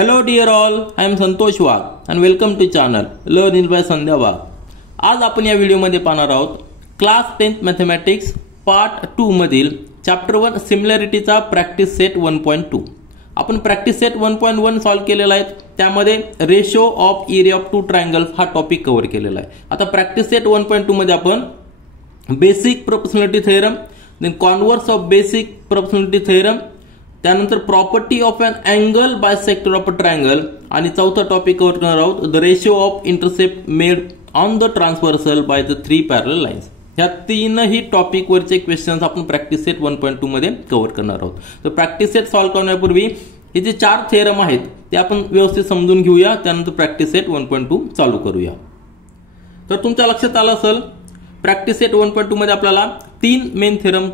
Hello dear all, I am Santosh Wagh and welcome to channel Learn English by Sandhya Wagh. आज आपण या व्हिडिओमध्ये पाहणार आहोत क्लास 10th मॅथमॅटिक्स पार्ट 2 मधील चॅप्टर 1 सिमिलॅरिटीचा प्रॅक्टिस सेट 1.2. आपण प्रॅक्टिस सेट 1.1 सॉल्व केलेला आहे. त्यामध्ये ratio of area of two triangles हा टॉपिक कव्हर केलेला आहे. आता प्रॅक्टिस सेट 1.2 मध्ये आपण basic proportionality theorem, then converse of basic proportionality theorem, त्यानंतर property of an angle bisector of a triangle आणि चौथा टॉपिक कव्हर करणार आहोत the ratio of intercept made on the transversal by the three parallel lines. ह्या तीनही topic वरचे questions आपण practice set 1.2 मध्ये कव्हर करणार आहोत. तर प्रॅक्टिस सेट सॉल्व्ह करण्यापूर्वी हे जे 4 थेरम आहेत ते आपण व्यवस्थित समजून घेऊया, त्यानंतर प्रॅक्टिस सेट 1.2 चालू करूया. तर तुमच्या लक्षात आलं असेल प्रॅक्टिस सेट 1.2 मध्ये आपल्याला 3 मेन थेरम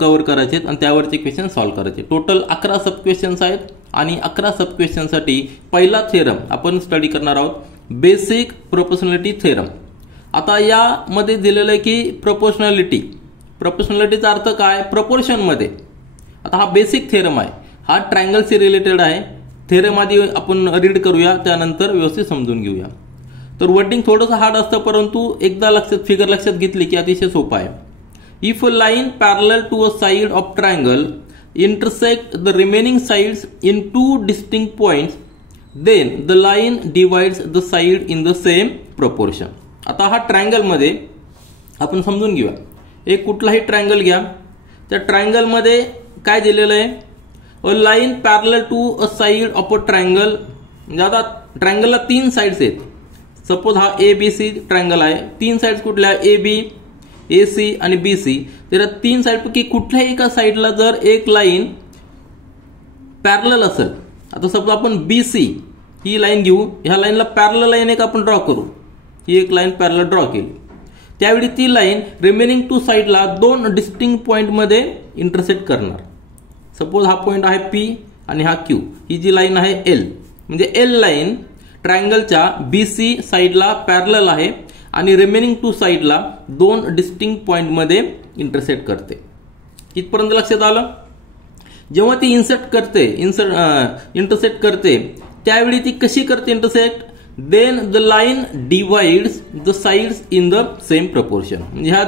कव्हर करायचे आहेत आणि त्यावरचे क्वेश्चन सॉल्व्ह करायचे. टोटल 11 सब क्वेश्चन्स आहेत आणि 11 सब क्वेश्चनसाठी पहिला थेरम आपण स्टडी करणार आहोत बेसिक प्रोपोर्शनॅलिटी थेरम. आता यामध्ये दिलेलं आहे की प्रोपोर्शनॅलिटीचा अर्थ काय, प्रपोर्शन मध्ये. आता हा बेसिक थेरम आहे, हा ट्रायंगलशी रिलेटेड आहे. थेरम आधी आपण रीड करूया, त्यानंतर व्यवस्थित समजून घेऊया. तर वर्डिंग थोडंसं हार्ड असतं, परंतु एकदा फिगर लक्षात घेतली की अतिशय सोपं आहे. If a line parallel to a side of triangle intersect the remaining sides in two distinct points, then the line divides the side in the same proportion. आता हा ट्रायंगल मध्ये आपण समजून घेऊया. एक कुठलाही ट्रायंगल घ्या, त्या ट्रायंगल मध्ये काय दिलेलं आहे, a line parallel to a side of a triangle. म्हणजे आता ट्रायंगलला 3 साइड्स आहेत. सपोज हा ABC ट्रायंगल आहे, 3 साइड्स कुठल्या, AB, AC आणि BC. तर 3 साइड पैकी कुठल्याही एका साइडला जर एक लाईन पॅरलल असेल, आता सपोज आपण BC ही लाईन घेऊ, ह्या लाईनला पॅरलल लाईन एक आपण ड्रॉ करू, ही एक लाईन पॅरलल ड्रॉ केली. त्यावेळी ती लाईन रिमेनिंग टू साइडला 2 डिस्टिंक्ट पॉइंट मध्ये इंटरसेक्ट करणार. सपोज हा पॉइंट आहे P आणि हा Q. ही जी लाईन आहे L, म्हणजे L लाईन ट्रायंगलच्या BC साइडला पॅरलल आहे आणि रिमेनिंग टू साइडला 2 डिस्टिंक्ट पॉइंट मध्ये इंटरसेक्ट करते. इथपर्यंत लक्षात आलं. जेव्हा ती इंटरसेक्ट करते त्यावेळी ती कशी करते intersect, then the line divides the sides in the same proportion. म्हणजे ह्या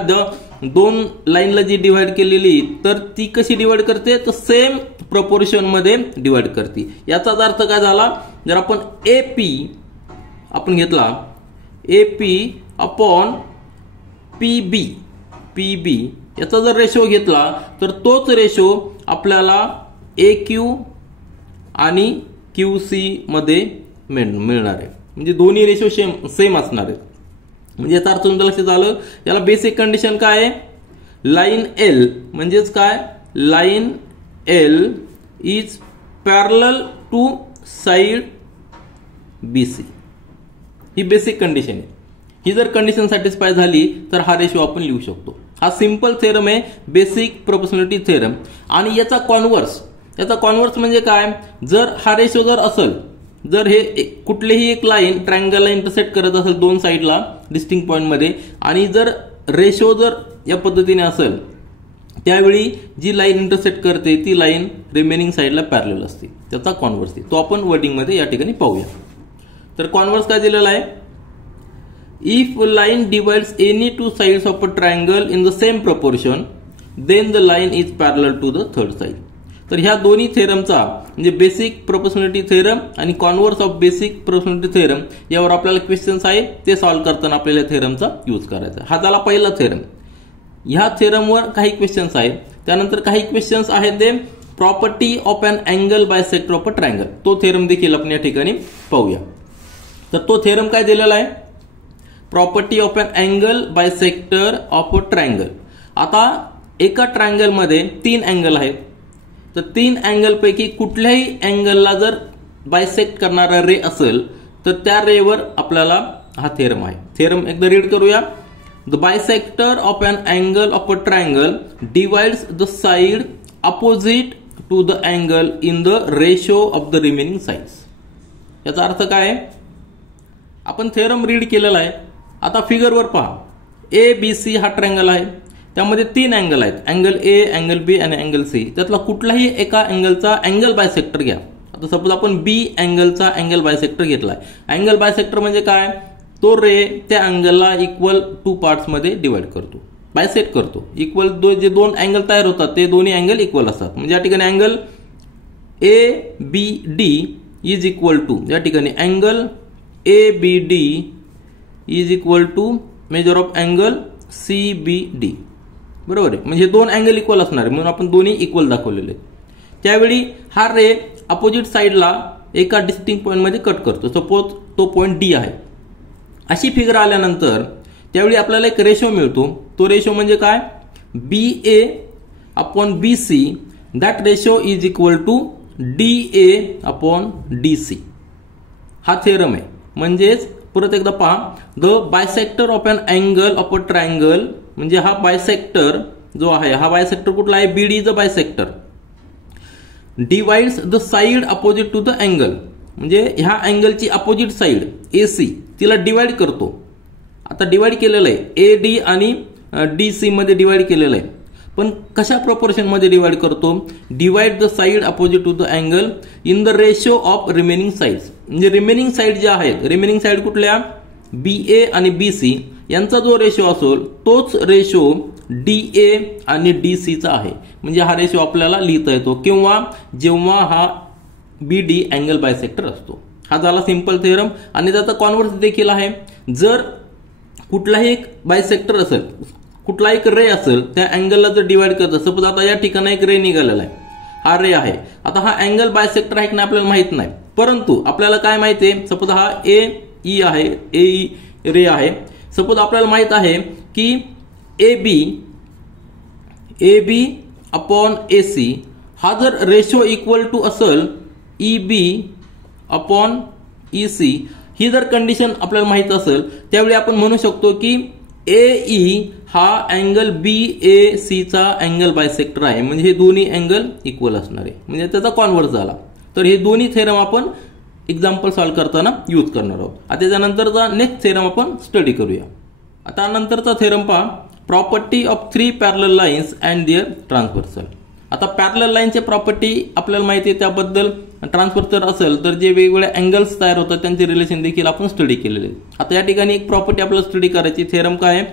2 लाईनला जी डिवाइड केलेली तर ती कशी डिवाइड करते, तर सेम प्रपोर्शन मध्ये डिवाइड करते. याचाच अर्थ काय झाला, जर आपण AP आपण घेतला, AP अपॉन PB याचा जर रेशो घेतला तर तोच रेशो आपल्याला AQ आणि QC मध्ये मिळणार आहे. म्हणजे दोन्ही रेशो सेम असणार आहेत. म्हणजे याचा अर्थ तुमच्या लक्षात आलं. याला बेसिक कंडिशन काय आहे, लाईन L म्हणजेच काय, line L is parallel to side BC. ही बेसिक कंडिशन आहे. ही जर कंडिशन सॅटिस्फाय झाली तर हा रेशो आपण लिहू शकतो. हा सिंपल थेरम आहे, बेसिक प्रोपोर्शनॅलिटी थेरम. आणि याचा कॉन्व्हर्स म्हणजे काय, जर हा रेशो जर असेल, जर हे कुठलीही एक लाईन ट्रायंगलला इंटरसेक्ट करत असेल 2 साइडला डिस्टिंक्ट पॉइंट मध्ये, आणि जर रेशो जर या पद्धतीने असेल, त्यावेळी जी लाईन इंटरसेक्ट करते ती लाईन रिमेनिंग साइडला पॅरलल असते. त्याचा कॉन्व्हर्स आहे, तो आपण वर्डिंग मध्ये या ठिकाणी पाहूया. तर कॉन्व्हर्स काय दिलेला आहे, if a line divides any two sides of a triangle in the same proportion, then the line is parallel to the third side. तर ह्या दोन्ही थेरमचा म्हणजे बेसिक प्रोपोर्शनॅलिटी थेरम आणि converse of basic proportionality theorem यावर आपल्याला questions आहेत. ते solve करताना आपल्याला थेरमचा यूज करायचा. हा झाला पहिला थेरम. ह्या थेरमवर काही क्वेश्चन्स आहेत. त्यानंतर काही क्वेश्चन्स आहेत ते property of an angle bisector of a triangle. तो थेरम देखील आपण या ठिकाणी पाहूया. तर तो थेरम काय दिलेला आहे, property of an angle bisector of a triangle. आता एका ट्रायंगल मध्ये 3 अँगल आहेत. तर 3 अँगल पैकी कुठल्याही अँगलला जर बायसेक्ट करणारा रे असेल तर त्या रेवर आपल्याला हा थेरम आहे. थेरम एकदा रीड करूया. The bisector of an angle of a triangle divides the side opposite to the angle in the ratio of the remaining sides. याचा अर्थ काय आहे, आपण थेरम रीड केलेला आहे. आता फिगरवर पहा, ABC हा ट्रायंगल आहे, त्यामध्ये 3 अँगल आहेत, अँगल A, अँगल B आणि अँगल C. त्यातला कुठलाही एका अँगलचा अँगल बायसेक्टर घ्या. आता सपोज आपण बी अँगलचा अँगल बायसेक्टर घेतलाय. अँगल बायसेक्टर म्हणजे काय, तो रे त्या अँगलला इक्वल 2 पार्ट्स मध्ये डिवाइड करतो, बायसेक्ट करतो. इक्वल जे दोन अँगल तयार होतात ते दोन्ही अँगल इक्वल असतात. म्हणजे या ठिकाणी angle ABD is equal to, या ठिकाणी angle ABD is equal to measure of angle CBD. बरोबर आहे. म्हणजे दोन अँगल इक्वल असणार आहे म्हणून आपण दोन्ही इक्वल दाखवलेले आहेत. त्यावेळी हा रे अपोजिट साइडला एका डिस्टिंक्ट पॉईंट मध्ये कट करतो. सपोज तो पॉईंट D आहे. अशी फिगर आल्यानंतर त्यावेळी आपल्याला एक रेशो मिळतो. तो रेशो म्हणजे काय, BA upon BC, that ratio is equal to DA upon DC. हा थेरम आहे. म्हणजेच परत एकदा पहा, the bisector of an angle of a triangle, म्हणजे हा बायसेक्टर जो आहे, हा बायसेक्टर कुठला आहे, BD is a bisector, divides the side opposite to the angle. म्हणजे ह्या अँगलची अपोजिट साइड AC तिला डिवाइड करतो. आता डिवाइड केलेलं आहे AD आणि DC मध्ये डिवाइड केलेलं आहे. पण कशा प्रोपोर्शन मध्ये डिवाइड करतो, divide the side opposite to the angle in the ratio of remaining sides. म्हणजे रिमेनिंग साइड ज्या आहेत, रिमेनिंग साइड कुठल्या, BA आणि BC यांचा जो रेशो असेल तोच रेशो DA आणि DC चा आहे. म्हणजे हा रेशो आपल्याला लिहिता येतो किंवा जेव्हा हा BD अँगल बायसेक्टर असतो. हा झाला सिंपल थेरम. आणि त्याचा कॉन्व्हर्स देखील आहे. जर कुठलाही एक बायसेक्टर असेल, कुठला एक रे असेल, त्या अँगलला जर डिवाइड करत, सपोज आता या ठिकाणी एक रे निघालेला आहे, हा रे आहे. आता हा अँगल बायसेक्टर आहे की नाही आपल्याला माहित नाही, परंतु आपल्याला काय माहिती आहे, सपोज हा AE आहे, AE रे आहे. सपोज आपल्याला माहित आहे की AB अपॉन AC हा जर रेशो इक्वल टू असेल EB अपॉन EC, ही जर कंडिशन आपल्याला माहित असेल, त्यावेळी आपण म्हणू शकतो की AE हा अँगल BAC चा अँगल बायसेक्टर आहे. म्हणजे हे दोन्ही अँगल इक्वल असणार आहे. म्हणजे त्याचा कॉन्व्हर्स झाला. तर हे दोन्ही थेरम आपण एक्झाम्पल सॉल्व्ह करताना यूज करणार आहोत. आता त्याच्यानंतरचा नेक्स्ट थेरम आपण स्टडी करूया. आता नंतरचा थेरम पहा, property of 3 parallel lines and their transversal. आता पॅरलल लाईनचे प्रॉपर्टी आपल्याला माहिती आहे, त्याबद्दल ट्रान्सव्हर्सल असेल तर जे वेगवेगळे अँगल्स तयार होतात त्यांचे रिलेशन देखील आपण स्टडी केलेले. आता या ठिकाणी एक प्रॉपर्टी आपल्याला स्टडी करायची. थेरम काय आहे,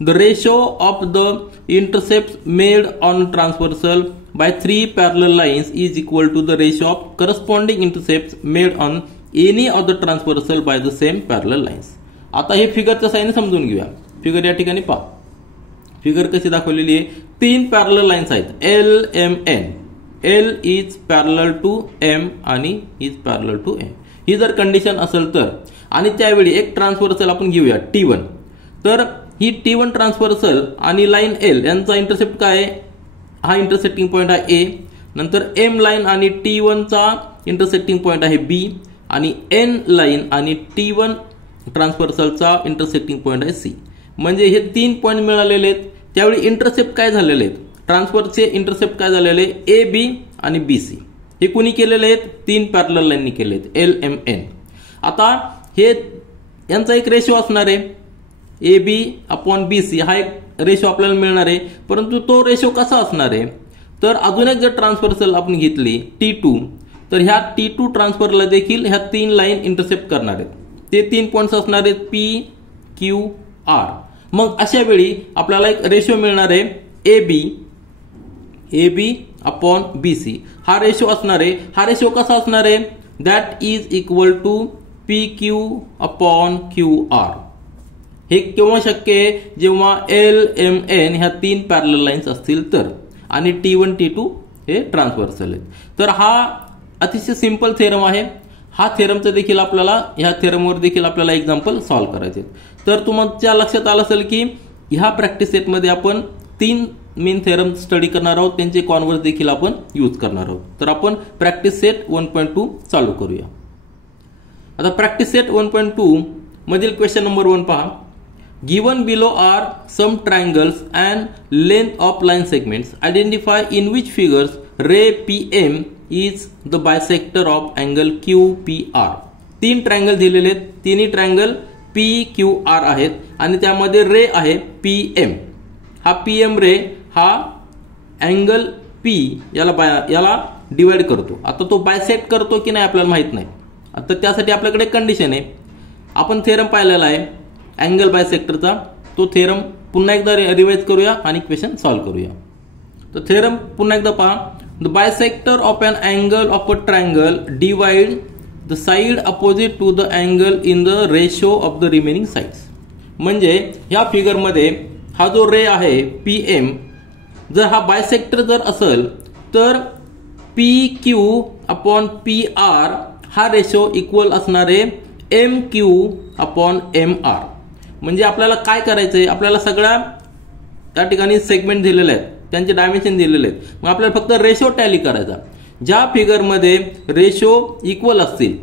the ratio of the intercept made on transversal by 3 parallel lines is equal to the ratio of corresponding intercept made on any of the transversal by the same parallel lines. आता हे फिगरच्या साहाय्याने समजून घेऊया. Figure या ठिकाणी पहा, figure कशी दाखवलेली आहे, 3 पॅरलल लाईन्स आहेत LMN. L is parallel to M आणि इज पॅरलल टू M. ही जर कंडिशन असेल तर, आणि त्यावेळी एक ट्रान्सव्हर्सल आपण घेऊया T1. तर ही T1 ट्रान्सव्हर्सल आणि लाईन L यांचा इंटरसेप्ट काय आहे, हा इंटरसेक्टिंग पॉइंट आहे A. नंतर M लाईन आणि T1 चा इंटरसेक्टिंग पॉइंट आहे B. आणि N लाईन आणि T1 ट्रान्सव्हर्सलचा इंटरसेक्टिंग पॉइंट आहे C. म्हणजे हे 3 पॉइंट मिळालेले आहेत. त्यावेळी इंटरसेप्ट काय झालेले आहेत, ट्रान्सफरचे इंटरसेप्ट काय झालेले, AB आणि BC. हे कोणी केलेले आहेत, 3 पॅरलल लाईननी केले आहेत, LMN. आता हे यांचा एक रेशो असणार आहे, AB अपॉन BC हा एक रेशो आपल्याला मिळणार आहे. परंतु तो रेशो कसा असणार आहे, तर अजून एक जर ट्रान्सफरसल आपण घेतली T2, तर ह्या T2 ट्रान्सफरला देखील ह्या 3 लाईन इंटरसेप्ट करणार आहेत. ते 3 पॉइंट्स असणार आहेत PQR. मग अशा वेळी आपल्याला एक रेशो मिळणार आहे AB अपॉन BC. हा रेशो असणार आहे. हा रेशो कसा असणार आहे, that is equal to PQ upon QR. हे केव्हा शक्य आहे, जेव्हा LMN ह्या 3 पॅरलल लाईन्स असतील तर, आणि T1 T2 हे ट्रान्सव्हर्सल आहेत. तर हा अतिशय सिंपल थेरम आहे. हा थेरमचं देखील आपल्याला, ह्या थेरमवर देखील आपल्याला एक्झाम्पल सॉल्व्ह करायचे. तर तुमच्या लक्षात आलं असेल की ह्या प्रॅक्टिस सेटमध्ये आपण 3 मेन थेरम स्टडी करणार आहोत, त्यांचे कॉन्व्हर्स देखील आपण यूज करणार आहोत. तर आपण प्रॅक्टिस सेट 1.2 चालू करूया. आता प्रॅक्टिस सेट 1.2 मधील क्वेश्चन नंबर 1 पहा. Given below are some triangles and length of line segments. Identify in which figures ray PM is the bisector of angle QPR. 3 triangle दिलेले आहेत, तिन्ही ट्रायंगल PQR आहेत आणि त्यामध्ये रे आहे PM. हा PM रे हा अँगल P याला डिवाइड करतो. आता तो बायसेक्ट करतो की नाही आपल्याला माहित नाही. आता त्यासाठी आपल्याकडे कंडिशन आहे. आपण थेरम पाहिलेला आहे अँगल बायसेक्टरचा. तो थेरम पुन्हा एकदा रिवाइज करूया आणि इक्वेशन सॉल्व्ह करूया. तर थेरम पुन्हा एकदा पहा. The bisector of an angle of a triangle divide the side opposite to the angle in the ratio of the remaining sides. म्हणजे ह्या फिगरमध्ये हा जो रे आहे PM, जर हा बायसेक्टर जर असेल तर PQ अपॉन PR हा रेशो इक्वल असणार आहे MQ अपॉन MR. म्हणजे आपल्याला काय करायचंय, आपल्याला सगळ्या त्या ठिकाणी सेगमेंट दिलेले आहेत, त्यांचे डायमेन्शन दिलेले आहेत. मग आपल्याला फक्त रेशो टॅली करायचा. ज्या फिगरमध्ये रेशो इक्वल असतील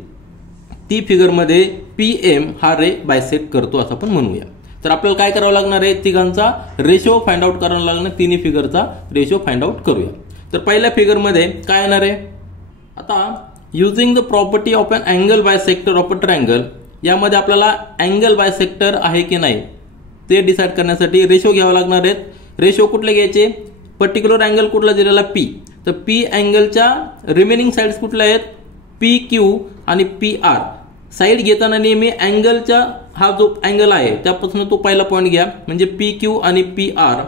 ती फिगरमध्ये PM हा रे बायसेक्ट करतो असं आपण म्हणूया. तर आपल्याला काय करावं लागणार आहे, तिघांचा रेशो फाइंड आउट करावा लागणार. तिन्ही फिगरचा रेशो फाइंड आउट करूया. तर पहिल्या फिगरमध्ये काय येणार आहे, आता using the property of an angle bisector of a triangle, यामध्ये आपल्याला अँगल बायसेक्टर आहे की नाही ते डिसाईड करण्यासाठी रेशो घ्यावा लागणार आहेत. रेशो कुठले घ्यायचे, पर्टिक्युलर अँगल कुठला दिलेला P, तर P अँगलच्या रिमेनिंग साइड्स कुठल्या आहेत PQ आणि PR. साइड घेताना नेहमी अँगलच्या हा जो अँगल आहे त्यापासून तो पहिला पॉईंट घ्या, म्हणजे PQ आणि PR,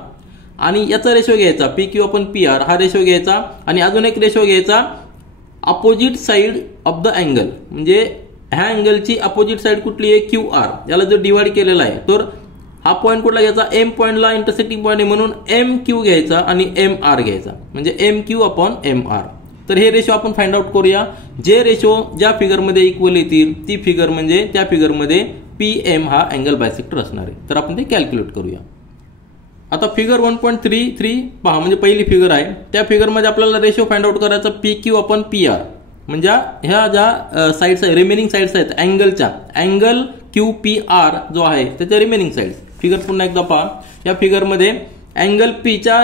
आणि याचा रेशो घ्यायचा PQ अपॉन PR हा रेशो घ्यायचा. आणि अजून एक रेशो घ्यायचा opposite side of the angle, म्हणजे ह्या अँगलची अपोजिट साइड कुठली आहे QR, याला जर डिवाइड केलेला आहे तर हा पॉईंट कुठला घ्यायचा, M पॉईंटला इंटरसेक्टिंग पॉईंट आहे म्हणून MQ घ्यायचा आणि MR घ्यायचा, म्हणजे MQ अपॉन MR. तर हे रेशो आपण फाइंड आउट करूया. जे रेशो ज्या फिगरमध्ये इक्वल येतील ती फिगर म्हणजे त्या फिगरमध्ये PM हा अँगल बायसेक्टर असणार आहे. तर आपण ते कॅल्क्युलेट करूया. आता फिगर 1.33 पहा, म्हणजे पहिली फिगर आहे. त्या फिगरमध्ये आपल्याला रेशो फाइंड आउट करायचा PQ अपॉन PR, म्हणजे ह्या ज्या साइड्स आहे रिमेनिंग साइड्स आहेत अँगलच्या, अँगल QPR जो आहे त्याच्या रिमेनिंग साइड्स. फिगर पुन्हा एकदा पहा. या फिगरमध्ये अँगल P च्या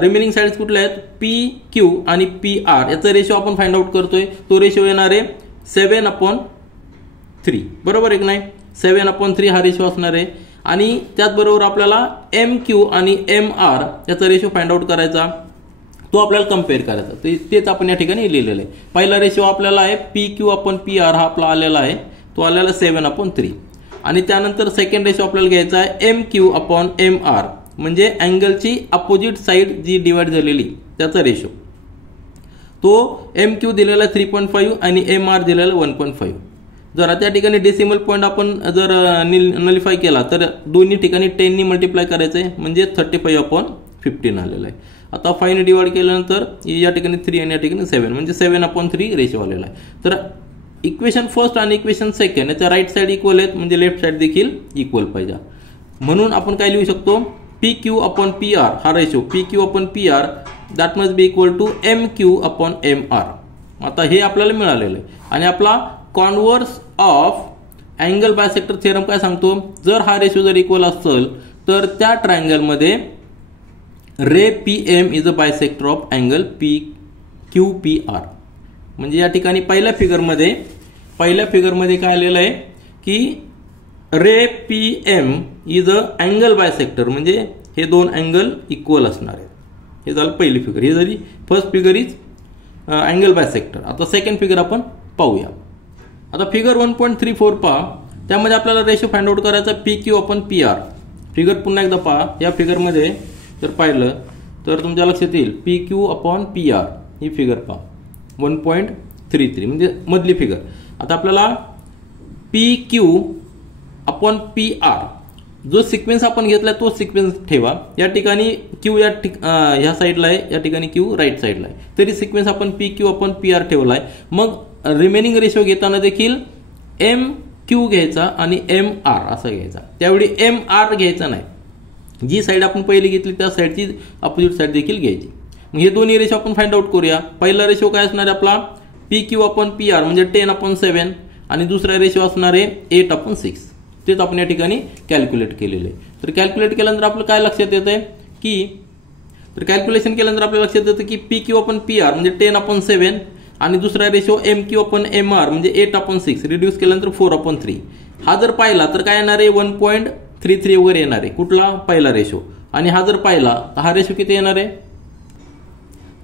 रिमेनिंग साइड्स कुठल्या आहेत PQ आणि PR, याचा रेशो आपण फाइंड आउट करतोय. तो रेशो येणार आहे 7/3, बरोबर आहे की नाही. 7/3 हा रेशो असणार आहे. आणि त्याचबरोबर आपल्याला MQ आणि MR याचा रेशो फाइंड आउट करायचा, तो आपल्याला कम्पेअर करायचा. तेच आपण या ठिकाणी लिहिलेलं आहे. पहिला रेशो आपल्याला आहे PQ अपॉन PR हा आपला आलेला आहे, तो आलेला 7/3. आणि त्यानंतर सेकंड रेशो आपल्याला घ्यायचा आहे MQ अपॉन MR, म्हणजे अँगलची अपोजिट साइड जी डिवाइड झालेली त्याचा रेशो. तो MQ दिलेला 3.5 आणि MR दिलेला 1.5. जर त्या ठिकाणी डेसिमल पॉईंट आपण जर नलिफाय केला तर दोन्ही ठिकाणी 10 नी मल्टिप्लाय करायचं आहे, म्हणजे 35/15 आलेला आहे. आता 5 ने डिवाइड केल्यानंतर या ठिकाणी 3 आणि या ठिकाणी 7, म्हणजे 7/3 रेशो आलेला आहे. तर इक्वेशन फर्स्ट आणि इक्वेशन सेकंड याच्या राईट साइड इक्वल आहेत, म्हणजे लेफ्ट साइड देखील इक्वल पाहिजे. म्हणून आपण काय लिहू शकतो, PQ अपॉन PR हा ratio PQ upon PR that must be equal to MQ upon MR. आता हे आपल्याला मिळालेलं आहे. आणि आपला converse of angle bisector theorem काय सांगतो, जर हा रेशो जर इक्वल असेल तर त्या ट्रायंगलमध्ये रे PM is a bisector of angle QPR. म्हणजे या ठिकाणी पहिल्या फिगरमध्ये काय आलेलं आहे की रे PM is a angle bisector, म्हणजे हे दोन अँगल इक्वल असणार आहेत. हे झालं पहिली फिगर. हे झाली first figure is angle bisector. आता सेकंड फिगर आपण पाहूया. आता फिगर 1.34 पहा. त्यामध्ये आपल्याला रेशो फाइंड आउट करायचा PQ अपॉन PR. फिगर पुन्हा एकदा पहा. या फिगरमध्ये जर पाहिलं तर तुमच्या लक्षात येईल PQ अपॉन PR ही फिगर पहा 1.33, म्हणजे मधली फिगर. आता आपल्याला PQ अपॉन PR जो सिक्वेन्स आपण घेतला तो सिक्वेन्स ठेवा. या ठिकाणी Q ह्या साईडला आहे, या ठिकाणी Q राईट साईडला आहे, तरी सिक्वेन्स आपण PQ अपॉन PR ठेवलाय. मग रिमेनिंग रेशो घेताना देखील MQ घ्यायचा आणि MR असं घ्यायचा. त्यावेळी MR घ्यायचा नाही, जी साईड आपण पहिली घेतली त्या साईडची अपोजिट साईड देखील घ्यायची. मग हे दोन्ही रेशो आपण फाइंड आउट करूया. पहिला रेशो काय असणार आहे आपला PQ अपॉन PR म्हणजे 10/7, आणि दुसरा रेशो असणार आहे 8/6. तेच आपण या ठिकाणी कॅल्क्युलेट केलेले. तर कॅल्क्युलेट केल्यानंतर आपलं काय लक्षात येतंय की, तर कॅल्क्युलेशन केल्यानंतर आपल्याला लक्षात येतं की PQ अपॉन PR म्हणजे 10/7 आणि दुसरा रेशो MQ अपॉन MR म्हणजे 8/6 रिड्यूस केल्यानंतर 4/3. हा जर पाहिला तर काय येणार आहे 1.33 वगैरे येणार आहे, कुठला पहिला रेशो. आणि हा जर पाहिला तर हा रेशो किती येणार आहे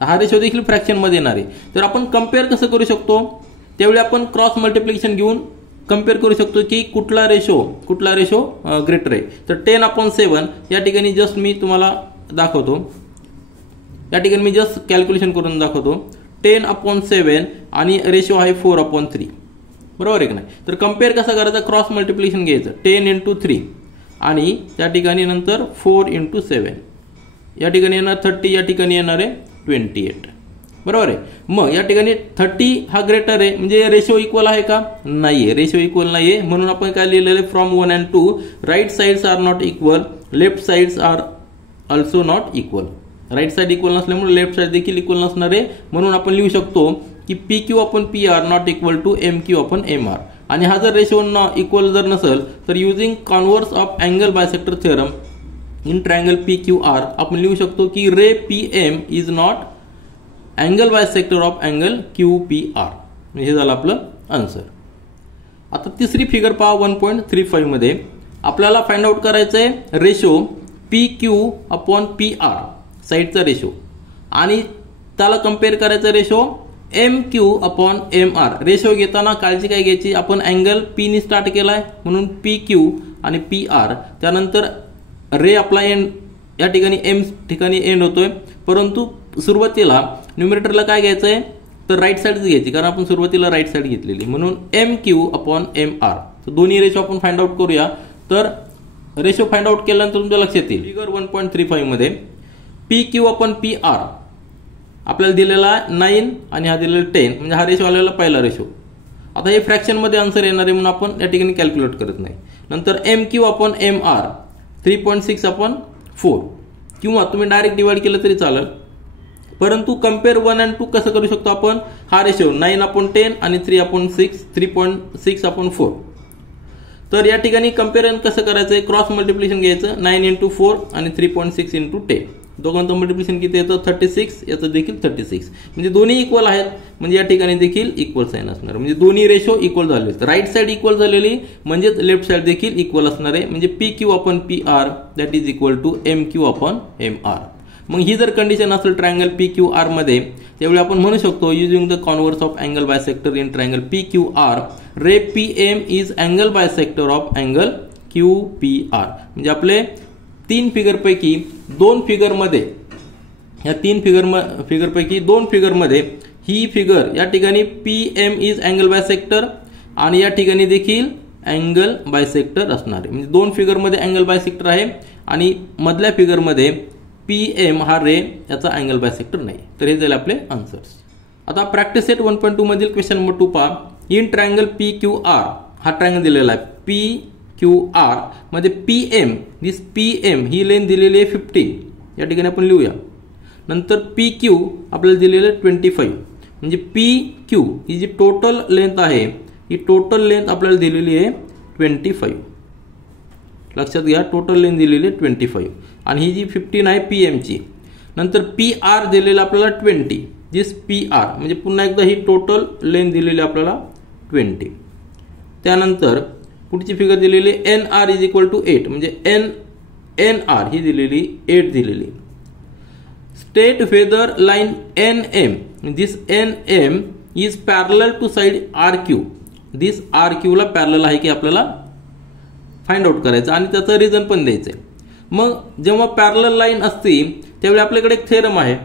हा रेशो देखील फ्रॅक्शन मध्ये येणार आहे. तर आपण कम्पेअर कसं करू शकतो, त्यावेळी आपण क्रॉस मल्टिप्लिकेशन घेऊन कम्पेअर करू शकतो की कुठला रेशो ग्रेटर आहे. तर 10/7 या ठिकाणी जस्ट मी तुम्हाला दाखवतो, या ठिकाणी मी जस्ट कॅल्क्युलेशन करून दाखवतो. 10/7 आणि रेशो आहे 4/3, बरोबर आहे की नाही. तर कम्पेअर कसा करायचा, क्रॉस मल्टिप्लिकेशन घ्यायचं 10 × 3 आणि त्या ठिकाणी नंतर 4 × 7, या ठिकाणी येणार 30, या ठिकाणी येणार आहे 28, बरोबर आहे. मग या ठिकाणी 30 हा ग्रेटर आहे, म्हणजे रेशो इक्वल आहे का, नाहीये, रेशो इक्वल नाहीये. म्हणून आपण काय लिहिलेलं आहे, from 1 and 2 right sides are not equal, left sides are also not equal. Right side equal नसल्यामुळे लेफ्ट साइड देखील इक्वल नसणार आहे. म्हणून आपण लिहू शकतो की PQ/PR not equal to MQ/MR. आणि हा जर रेशो इक्वल जर नसेल तर using converse of angle bisector theorem in triangle PQR आपण लिहू शकतो की रे PM is not angle bisector of angle QPR. हे झालं आपलं आन्सर. आता तिसरी फिगर पहा 1.35 मध्ये आपल्याला फाइंड आउट करायचं आहे रेशो PQ/PR साईडचा रेशो आणि त्याला कम्पेअर करायचा रेशो MQ/MR. रेशो घेताना काळजी काय घ्यायची, आपण अँगल P नी स्टार्ट केलाय म्हणून PQ आणि PR, त्यानंतर रे आपला एंड या ठिकाणी M ठिकाणी एंड होतोय. परंतु सुरुवातीला न्यूमरेटरला काय घ्यायचंय, तर राईट साइड घ्यायची, कारण आपण सुरुवातीला राईट साइड घेतलेली. म्हणून MQ/MR. तर दोन्ही रेशो आपण फाइंड आउट करूया. तर रेशो फाइंड आउट केल्यानंतर तुमच्या लक्षात येईल, फिगर 1.35 मध्ये PQ/PR आपल्याला दिलेला 9 आणि हा दिलेला 10, म्हणजे हा रेशो आलेला पहिला रेशो. आता हे फ्रॅक्शन मध्ये आन्सर येणार आहे म्हणून आपण या ठिकाणी कॅल्क्युलेट करत नाही. नंतर MQ/MR 3.6/4 किंवा तुम्ही डायरेक्ट डिवाइड केलं तरी चालेल. परंतु कम्पेअर 1 and 2 कसं करू शकतो आपण, हा रेशो 9/10 आणि 3/6 तर या ठिकाणी कम्पेअर कसं करायचं, क्रॉस मल्टिप्लिकेशन घ्यायचं 9 × 4 आणि 3.6 × 10. दोघांचं मल्टिप्लिकेशन किती येतं 36, याचं देखील 36, म्हणजे दोन्ही इक्वल आहेत. म्हणजे या ठिकाणी देखील इक्वल साइन असणार, म्हणजे दोन्ही रेशो इक्वल झाले. राईट साइड इक्वल झालेली म्हणजेच लेफ्ट साइड देखील इक्वल असणार आहे. म्हणजे PQ/PR that is equal to MQ/MR. मग ही जर कंडिशन असेल ट्रायंगल PQR मध्ये, त्यावेळी आपण म्हणू शकतो using the converse of angle bisector in triangle PQR ray PM is angle bisector of angle QPR. म्हणजे आपले 3 फिगर पैकी 2 फिगरमध्ये, या 3 फिगर पैकी 2 फिगरमध्ये ही फिगर या ठिकाणी PM इज अँगल बायसेक्टर आणि या ठिकाणी देखील अँगल बायसेक्टर असणार आहे. म्हणजे 2 फिगरमध्ये अँगल बायसेक्टर आहे आणि मधल्या फिगरमध्ये PM हा रे याचा अँगल बायसेक्टर नाही. तर हे झाले आपले आन्सर्स. आता प्रॅक्टिस सेट 1.2 मधील क्वेश्चन नंबर 2 पहा. इन ट्रायंगल PQR हा ट्रायंगल दिलेला आहे. PQR मध्ये PM ही लेंथ दिलेली आहे 15, या ठिकाणी आपण लिहूया. नंतर PQ आपल्याला दिलेलं आहे 25, म्हणजे PQ ही जी टोटल लेंथ आहे ही टोटल लेंथ आपल्याला दिलेली आहे 25. लक्षात घ्या, टोटल लेंथ दिलेली आहे 25 आणि ही जी 15 आहे PM ची. नंतर PR दिलेलं आपल्याला 20, दिस PR म्हणजे पुन्हा एकदा ही टोटल लेंथ दिलेली आपल्याला 20. त्यानंतर पुढची फिगर दिलेली NR इज इक्वल टू 8, म्हणजे NR ही दिलेली 8 दिलेली. State whether line NM, this NM is parallel to side RQ. This RQ ला पॅरलल आहे की आपल्याला फाइंड आउट करायचं आणि त्याचं रिझन पण द्यायचं. मग जेव्हा पॅरलल लाईन असते त्यावेळी आपल्याकडे एक थेरम आहे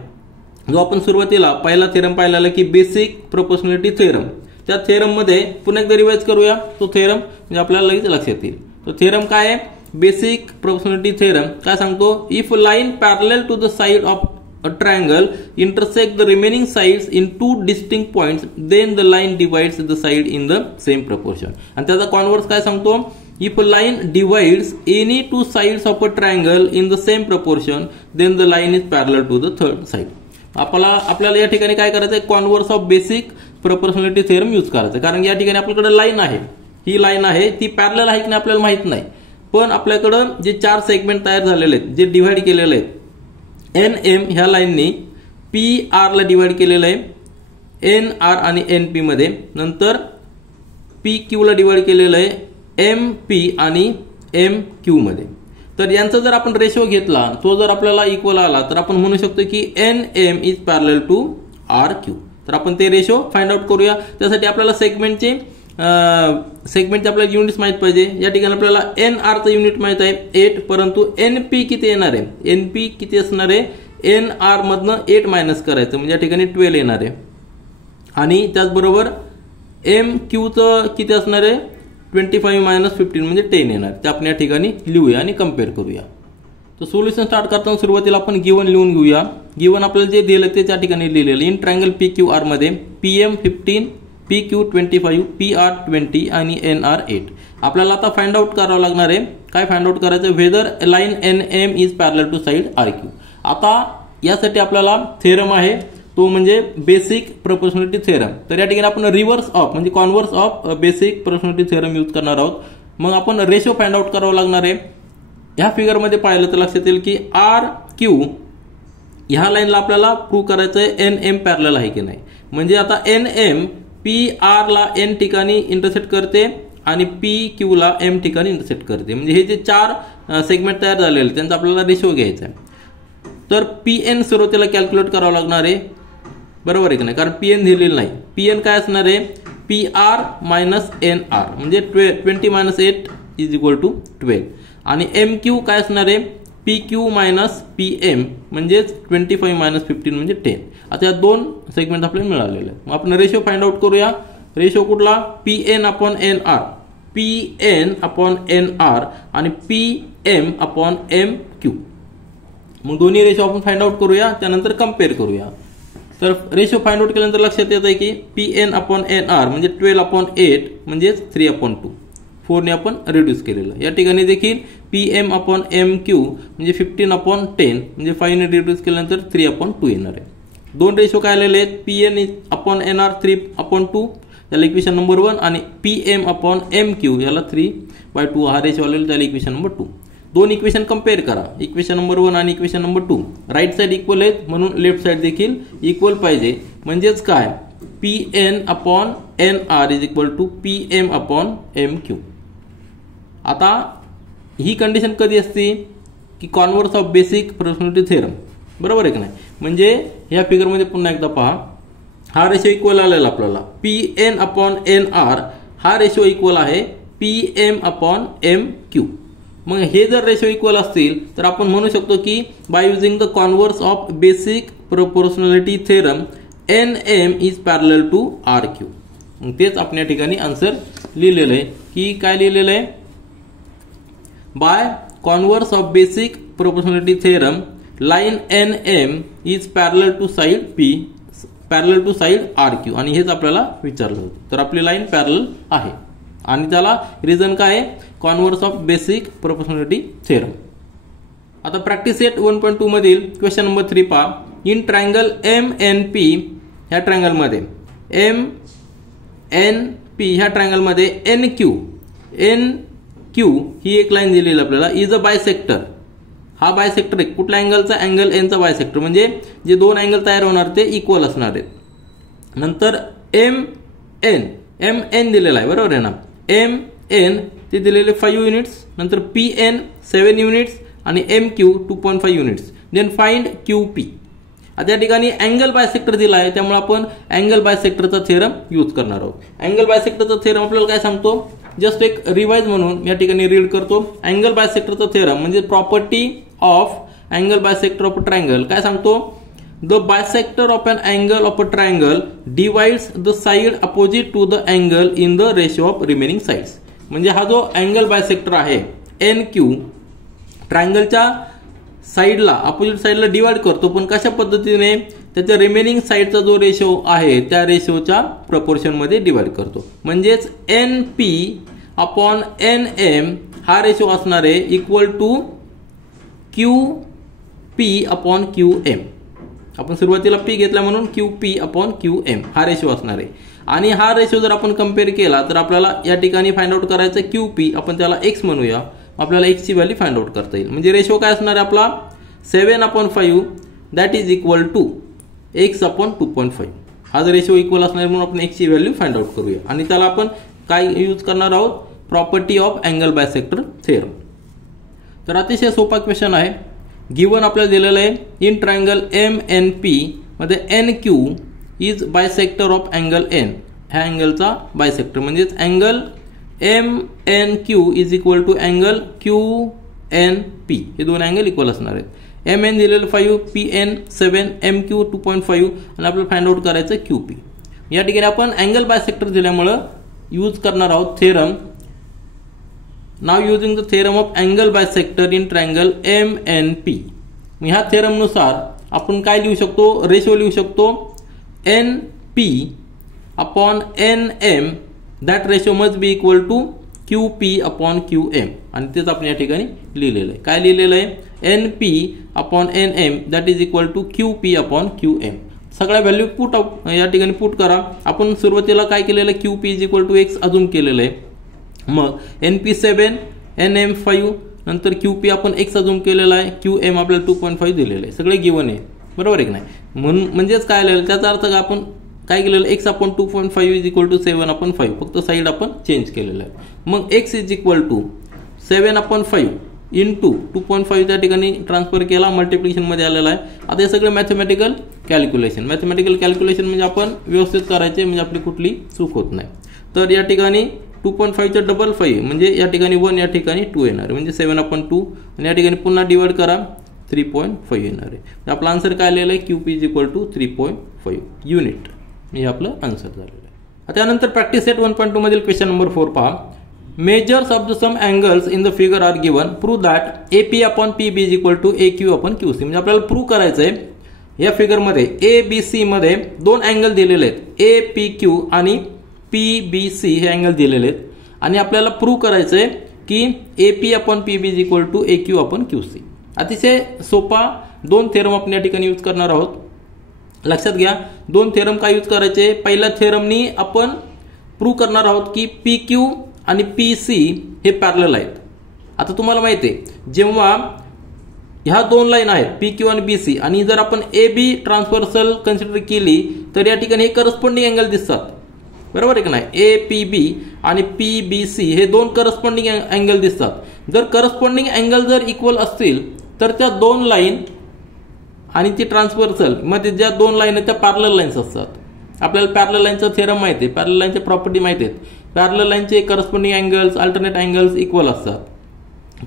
जो आपण सुरुवातीला पहिला थेरम पाहिलेला की बेसिक प्रोपोर्शनॅलिटी थेरम. त्या थेरम मध्ये पुन्हा एकदा रिवाइज करूया तो थेरम, म्हणजे आपल्याला लगेच लक्षात येईल. तो थेरम काय आहे, बेसिक प्रोपोर्शनॅलिटी थेरम काय सांगतो, if line parallel to the side of a triangle intersect the remaining sides in 2 distinct points, then the line divides the side in the same proportion. आणि त्याचा कॉन्व्हर्स काय सांगतो, if a line divides any 2 sides of a triangle in the same proportion, then the line is parallel to the third side. आपल्याला या ठिकाणी काय करायचं, converse of basic proportionality theorem use करायचं. कारण या ठिकाणी आपल्याकडे लाईन आहे, ही लाईन आहे ती पॅरलल आहे की नाही आपल्याला माहित नाही, पण आपल्याकडे जे 4 सेगमेंट तयार झालेले आहेत, जे डिव्हाइड केलेले आहेत, NM ह्या लाईननी PR ला डिवाइड केलेलं आहे NR आणि NP मध्ये. नंतर PQ ला डिवाइड केलेलं आहे MP आणि MQ मध्ये. तर यांचा जर आपण रेशो घेतला तो जर आपल्याला इक्वल आला तर आपण म्हणू शकतो की NM is parallel to RQ. तर आपण ते रेशो फाइंड आउट करूया. त्यासाठी आपल्याला सेगमेंटचे आपल्याला युनिट्स माहित पाहिजे. या ठिकाणी आपल्याला NR चं युनिट माहित आहे 8, परंतु NP किती येणार आहे, NP किती असणार आहे, NR मधनं 8 मायनस करायचं म्हणजे या ठिकाणी 12 येणार आहे. आणि त्याचबरोबर MQ चं किती असणार आहे 25 मायनस 15 म्हणजे 10 येणार. ते आपण या ठिकाणी लिहूया आणि कम्पेअर करूया. तर सोल्युशन स्टार्ट करताना सुरुवातीला आपण गिवन लिहून घेऊया. गिवन आपल्याला जे दिलं ते त्या ठिकाणी लिहिलेलं इन ट्रायंगल PQR मध्ये PM 15, PQ 25, PR 20 आणि NR 8. आपल्याला आता फाइंड आउट करावं लागणार आहे. काय फाइंड आउट करायचं, whether line NM is parallel to side RQ. आता यासाठी आपल्याला थेरम आहे तो म्हणजे बेसिक प्रोपोर्शनॅलिटी थेरम. तर या ठिकाणी आपण रिव्हर्स ऑफ म्हणजे converse of basic proportionality theorem use करणार आहोत. मग आपण रेशो फाइंड आउट करावं लागणार आहे. ह्या फिगर मध्ये पाहिलं तर लक्षात येईल की RQ ह्या लाईनला आपल्याला प्रूव्ह करायचं आहे NM पॅरलल आहे की नाही. म्हणजे आता NM PR ला N ठिकाणी इंटरसेक्ट करते आणि PQ ला M ठिकाणी इंटरसेक्ट करते. म्हणजे हे जे 4 सेगमेंट तयार झालेले त्यांचा आपल्याला रेशो घ्यायचा आहे. तर PN सुरुवातीला कॅल्क्युलेट करावं लागणार आहे, बरोबर आहे की नाही, कारण PN दिलेलं नाही. PN काय असणार आहे PR मायनस NR म्हणजे 20 मायनस 8 इज इक्वल टू 12. आणि MQ काय असणार आहे PQ मायनस PM म्हणजेच 25 मायनस 15 म्हणजे 10. आता या 2 सेगमेंट आपल्याला मिळालेले आहेत. मग आपण रेशो फाइंड आउट करूया. रेशो कुठला PN upon NR, PN upon NR आणि PM अपॉन MQ. मग दोन्ही रेशो आपण फाइंड आउट करूया, त्यानंतर कम्पेअर करूया. तर रेशो फाइंड आउट केल्यानंतर लक्षात येत आहे की PN अपॉन NR म्हणजे 12 अपॉन 8 म्हणजे 3 अपॉन 2. 4 ने आपण रिड्यूस केलेलं. या ठिकाणी देखील PM अपॉन MQ म्हणजे 15 अपॉन 10 म्हणजे 5 ने रिड्यूस केल्यानंतर 3 अपॉन 2 येणार आहे. 2 रेशो काय आलेले आहेत PN अपॉन NR 3 अपॉन 2 याला इक्वेशन नंबर 1 आणि PM अपॉन MQ याला 3/2 हा रेशो आलेला त्याला इक्वेशन नंबर 2. 2 इक्वेशन कंपेअर करा, इक्वेशन नंबर 1 आणि equation number 2. Right side equal आहेत म्हणून लेफ्ट साइड देखील इक्वल पाहिजे. म्हणजेच काय PN upon NR is equal to PM upon MQ. आता ही कंडिशन कधी असते की converse of basic proportionality theorem, बरोबर आहे की नाही. म्हणजे ह्या फिगर मध्ये पुन्हा एकदा पहा, हा रेशो इक्वल आलेला आपल्याला PN अपॉन NR हा रेशो इक्वल आहे PM अपॉन MQ. मग हे जर रेशो इक्वल असतील तर आपण म्हणू शकतो की by using the converse of basic proportionality theorem NM is parallel to RQ. मग तेच आपण या ठिकाणी आन्सर लिहिलेलं आहे की काय लिहिलेलं आहे, by converse of basic proportionality theorem line NM is parallel to side parallel to side RQ. आणि हेच आपल्याला विचारलं होतं. तर आपली लाईन पॅरलल आहे आणि त्याला रिझन काय आहे, converse of basic proportionality theorem. आता प्रॅक्टिस सेट 1.2 मधील क्वेश्चन नंबर 3 पहा. इन ट्रायंगल MNP ह्या ट्रायंगल मध्ये MNP ह्या ट्रायंगल मध्ये NQ ही एक लाईन दिलेली आपल्याला इज अ बायसेक्टर. हा बायसेक्टर आहे कुठल्या अँगलचा, अँगल N चा बायसेक्टर म्हणजे जे 2 अँगल तयार होणार ते इक्वल असणार आहेत. नंतर MN दिलेला आहे, बरोबर आहे ना. MN ते दिलेले 5 युनिट्स, नंतर PN 7 युनिट्स आणि MQ 2.5 units. Then find QP. आता या ठिकाणी अँगल बायसेक्टर दिला आहे त्यामुळे आपण अँगल बायसेक्टरचा थेरम यूज करणार आहोत. अँगल बायसेक्टरचा थेरम आपल्याला काय सांगतो, जस्ट एक रिवाइज म्हणून या ठिकाणी रीड करतो. अँगल बायसेक्टरचा थेरम म्हणजे property of angle bisector of a triangle काय सांगतो, the bisector of an angle of a triangle divides the side opposite to the angle in the ratio of remaining sides. म्हणजे हा जो angle bisector आहे NQ ट्रायंगलच्या साइडला opposite साइडला divide करतो, पण कशा पद्धतीने, त्याच्या रिमेनिंग साइडचा जो रेशो आहे त्या रेशोच्या प्रपोर्शन मध्ये डिवाइड करतो. म्हणजेच NP अपॉन NM हा रेशो असणार आहे equal to QP upon QM. आपण सुरुवातीला P घेतला म्हणून QP अपॉन QM हा रेशो असणार आहे. आणि हा रेशो जर आपण कंपेअर केला तर आपल्याला या ठिकाणी फाइंड आउट करायचं QP, आपण त्याला X म्हणूया, आपल्याला X ची व्हॅल्यू फाइंड आउट करता येईल. म्हणजे रेशो काय असणार आहे आपला 7 upon 5 that is equal to X upon 2.5. हा जर रेशो इक्वल असणार म्हणून आपण X ची व्हॅल्यू फाइंड आउट करूया आणि त्याला आपण काय यूज करणार आहोत, property of angle bisector theorem. तर अतिशय सोपा क्वेश्चन आहे. गिवन आपल्याला दिलेलं आहे इन ट्रायंगल MNP मध्ये NQ is bisector of angle N. ह्या अँगलचा बायसेक्टर म्हणजेच angle MNQ is equal to angle QNP. हे दोन अँगल इक्वल असणार आहेत. MN दिलेलं 5, PN 7, MQ 2.5 आणि आपल्याला फाइंड आउट करायचं QP. या ठिकाणी आपण अँगल बायसेक्टर दिल्यामुळं यूज करणार आहोत थेरम. नाव using the theorem of angle bisector in triangle MNP. ह्या थेरम नुसार आपण काय लिहू शकतो, रेशो लिहू शकतो NP upon NM. That ratio must be equal to QP upon QM. आणि तेच आपण या ठिकाणी लिहिलेलं आहे. काय लिहिलेलं आहे, NP upon NM that is equal to QP upon QM. सगळ्या व्हॅल्यू पुट या ठिकाणी पुट करा. आपण सुरुवातीला काय केलेलं आहे, QP is equal to X अजून केलेलं आहे. मग NP 7, NM 5, नंतर QP आपण X अजून केलेला आहे, QM आपल्याला 2.5 दिलेलं आहे. सगळे गिवन आहे, बरोबर आहे की नाही. म्हणजेच काय लिहिलं, त्याचा अर्थ आपण काय केलेलं, X upon 2.5 is equal to 7 upon 5. फक्त साईड आपण चेंज केलेलं आहे. मग X is equal to 7 upon 5 into 2.5 त्या ठिकाणी ट्रान्सफर केला, मल्टिप्लिकेशन मध्ये आलेला आहे. आता हे सगळे मॅथमॅटिकल कॅल्क्युलेशन म्हणजे आपण व्यवस्थित करायचे, म्हणजे आपली कुठली चूक होत नाही. तर या ठिकाणी 2.5चं डबल 5 म्हणजे या ठिकाणी 1, या ठिकाणी 2 येणार, म्हणजे 7 अपॉन 2 आणि या ठिकाणी पुन्हा डिवाइड करा 3.5 येणार आहे. आपला आन्सर काय आलेला आहे, QP is equal to 3.5 unit. हे आपलं आन्सर झालेलं आहे. त्यानंतर प्रॅक्टिस सेट 1.2 मधील क्वेश्चन नंबर 4 पहा. Measures of the some angles in the figure are given. Prove that AP upon PB is equal to AQ upon QC. म्हणजे आपल्याला prove करायचं आहे या फिगरमध्ये ABC मध्ये दोन अँगल दिलेले आहेत, APQ आणि PBC हे अँगल दिलेले आहेत. आणि आपल्याला प्रूव्ह करायचं आहे की AP upon PB is equal to AQ upon QC. अतिशय सोपा दोन थेरम आपण या ठिकाणी यूज करणार आहोत. लक्षात घ्या, दोन थेरम काय यूज करायचे. पहिल्या थेरमनी आपण प्रूव्ह करणार आहोत की PQ आणि PC हे पॅरलल आहेत. आता तुम्हाला माहिती आहे, जेव्हा ह्या दोन लाईन आहेत PQ आणि BC आणि जर आपण AB ट्रान्सव्हर्सल कन्सिडर केली तर या ठिकाणी हे करस्पॉन्डिंग अँगल दिसतात, बरोबर आहे की नाही. APB आणि PBC हे दोन करस्पॉन्डिंग अँगल दिसतात. जर करस्पॉन्डिंग अँगल जर इक्वल असतील तर त्या दोन लाईन आणि ती ट्रान्सव्हर्सल मध्ये ज्या दोन लाईन आहेत त्या पॅरलल लाईन्स असतात. आपल्याला पॅरलल लाईनचा थेरम माहिती आहे, पॅरलल लाईनच्या प्रॉपर्टी माहिती आहेत. पॅरलल लाईनचे corresponding angles, alternate angles equal असतात.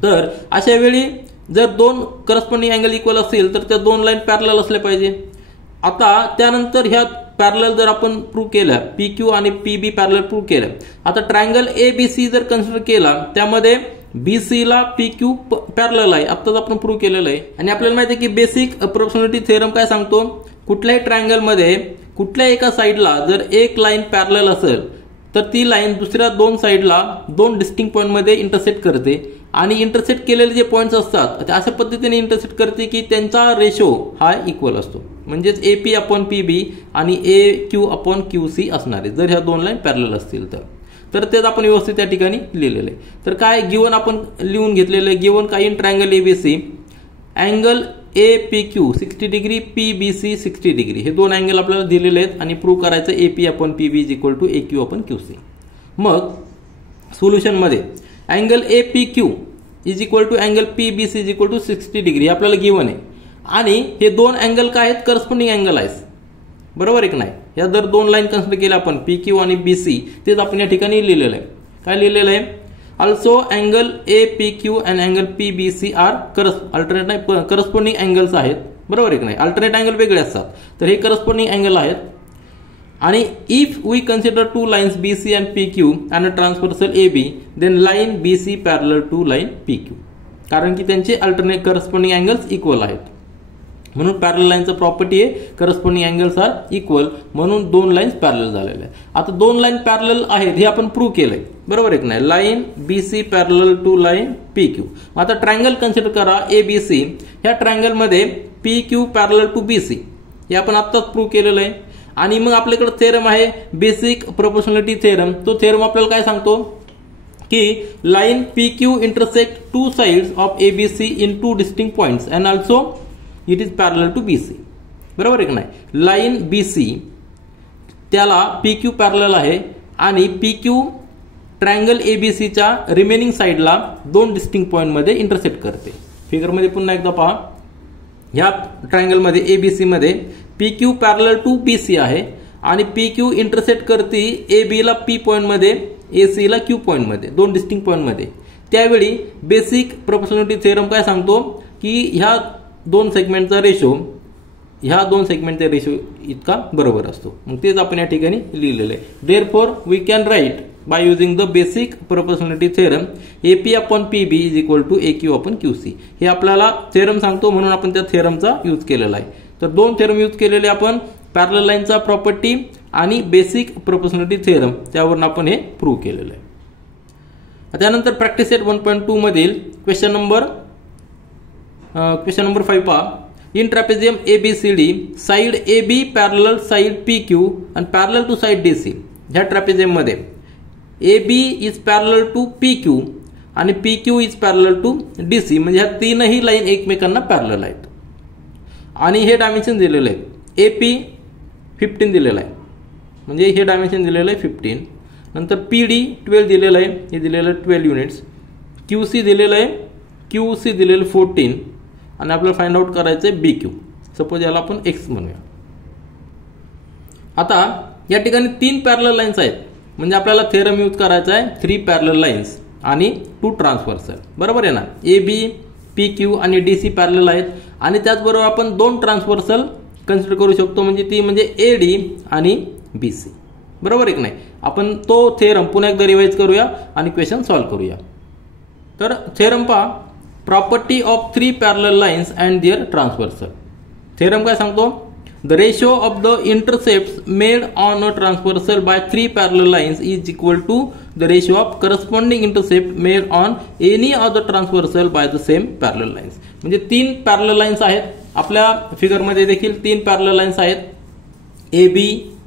तर अशा वेळी जर दोन करस्पॉन्डिंग अँगल इक्वल असतील तर त्या दोन लाईन पॅरलल असल्या पाहिजे. आता त्यानंतर ह्या पॅरलल जर आपण प्रूव्ह केल्या, PQ आणि PB पॅरलल प्रूव्ह केल्या. आता ट्रायंगल ABC जर कन्सिडर केला, त्यामध्ये BC ला PQ पॅरलल आहे, आत्ताच आपण प्रूव्ह केलेलं आहे. आणि आपल्याला माहिती आहे की बेसिक प्रोपोर्शनॅलिटी थेरम काय सांगतो, कुठल्याही ट्रायंगल मध्ये कुठल्या एका साईडला जर एक लाईन पॅरलल असेल तर ती लाईन दुसऱ्या दोन साईडला दोन डिस्टिंक्ट पॉईंट मध्ये इंटरसेक्ट करते. आणि इंटरसेक्ट केलेले जे पॉईंट्स असतात ते अशा पद्धतीने इंटरसेक्ट करते की त्यांचा रेशो हा इक्वल असतो. म्हणजेच AP अपॉन PB आणि AQ अपॉन QC असणार आहे जर ह्या दोन लाईन पॅरलल असतील तर तेच आपण व्यवस्थित त्या ठिकाणी लिहिलेलं आहे. तर काय गिवन आपण लिहून घेतलेलं आहे, गिवन काय in triangle ABC angle APQ 60 degree, PBC 60 degree हे दोन अँगल आपल्याला दिलेले आहेत आणि प्रूव्ह करायचं AP upon PB is equal to AQ upon QC. मग सोल्युशन मध्ये angle APQ is equal to angle PBC is equal to 60 degree आपल्याला गिवन आहे. आणि हे दोन अँगल काय आहेत, करस्पॉन्डिंग अँगल आहेत, बरोबर आहे की नाही. या जर दोन लाईन कन्सिडर केल्या आपण PQ आणि BC, तेच आपण या ठिकाणी लिहिलेलं आहे. काय लिहिलेलं आहे, also angle APQ and angle PBC are corresponding angles आहेत, बरोबर आहे की नाही. अल्टरनेट अँगल वेगळे असतात, तर हे करस्पॉन्डिंग अँगल आहेत. आणि if we consider two lines BC and PQ and a transversal AB, then line BC parallel to line PQ. कारण की त्यांचे अल्टरनेट करस्पॉन्डिंग अँगल्स इक्वल आहेत. म्हणून पॅरलल लाईनचं प्रॉपर्टी आहे करस्पॉन्डिंग अँगल्स आर इक्वल, म्हणून दोन लाईन्स पॅरलल झालेल्या आहेत. आता दोन लाईन पॅरलल आहेत हे आपण प्रूव्ह केलंय, बरोबर आहे की नाही. Line BC parallel to line PQ. आता ट्रायंगल कन्सिडर करा ABC. ह्या ट्रायंगल मध्ये PQ पॅरलल टू BC हे आपण आत्ताच प्रूव्ह केलेलं आहे. आणि मग आपल्याकडे थेरम आहे बेसिक प्रोपोर्शनॅलिटी थेरम. तो थेरम आपल्याला काय सांगतो की line PQ intersect two sides of ABC in two distinct points and also it is parallel to BC, बरोबर आहे की नाही. लाईन BC त्याला PQ पॅरलल आहे आणि PQ ट्रायंगल एबीसीच्या रिमेनिंग साइडला दोन डिस्टिंक्ट पॉईंटमध्ये इंटरसेक्ट करते. फिगरमध्ये पुन्हा एकदा पहा, ह्या ट्रायंगलमध्ये एबीसी मध्ये P Q parallel to BC आहे आणि पी क्यू इंटरसेक्ट करते ए बी ला पी पॉईंटमध्ये, ए सी ला क्यू पॉईंटमध्ये, दोन डिस्टिंक्ट पॉईंटमध्ये. त्यावेळी बेसिक प्रोपोर्शनॅलिटी थेरम काय सांगतो की ह्या दोन सेगमेंटचा रेशो ह्या दोन सेगमेंटचा रेशो इतका बरोबर असतो. मग तेच आपण या ठिकाणी लिहिलेलं आहे. Therefore we can write by using the basic proportionality theorem AP upon PB is equal to A Q upon QC. हे आपल्याला थेरम सांगतो म्हणून आपण त्या थेरमचा यूज केलेला आहे. तर दोन थेरम यूज केलेले आपण, पॅरलल लाईनचा प्रॉपर्टी आणि बेसिक प्रोपोर्शनॅलिटी थेरम, त्यावरून आपण हे प्रूव्ह केलेलं आहे. त्यानंतर प्रॅक्टिस सेट 1.2 मधील क्वेश्चन नंबर 5 पहा. In trapezium ABCD side AB parallel side PQ आणि पॅरलल टू साइड DC. ह्या ट्रॅपेझियम मध्ये AB is parallel to PQ आणि PQ is parallel to DC, म्हणजे ह्या तीनही लाईन एकमेकांना पॅरलल आहेत. आणि हे डायमेन्शन दिलेलं आहे. AP 15 दिलेलं आहे, म्हणजे हे डायमेन्शन दिलेलं आहे 15. नंतर PD 12 दिलेलं आहे, हे दिलेलं आहे 12 युनिट्स. QC दिलेलं आहे, QC दिलेलं 14 आणि आपल्याला फाइंड आउट करायचं आहे BQ. सपोज याला आपण X म्हणूया. आता या ठिकाणी 3 पॅरलल लाईन्स आहेत, म्हणजे आपल्याला थेरम यूज करायचा आहे 3 पॅरलल लाईन्स आणि 2 ट्रान्सव्हर्सल. बरोबर आहे ना. AB, PQ आणि DC पॅरलल आहेत आणि त्याचबरोबर आपण 2 ट्रान्सव्हर्सल कन्सिडर करू शकतो, म्हणजे ती म्हणजे AD आणि BC. बरोबर आहे की नाही. आपण तो थेरम पुन्हा एकदा रिवाइज करूया आणि क्वेश्चन सॉल्व्ह करूया. तर थेरम पहा, property of 3 parallel lines and their transversal. Theorem काय सांगतो, the ratio of the intercepts made on a transversal by 3 parallel lines is equal to the ratio of corresponding intercept made on any of the transversal by the same parallel lines. म्हणजे 3 parallel lines आहेत. आपल्या फिगरमध्ये देखील 3 parallel lines आहेत, AB,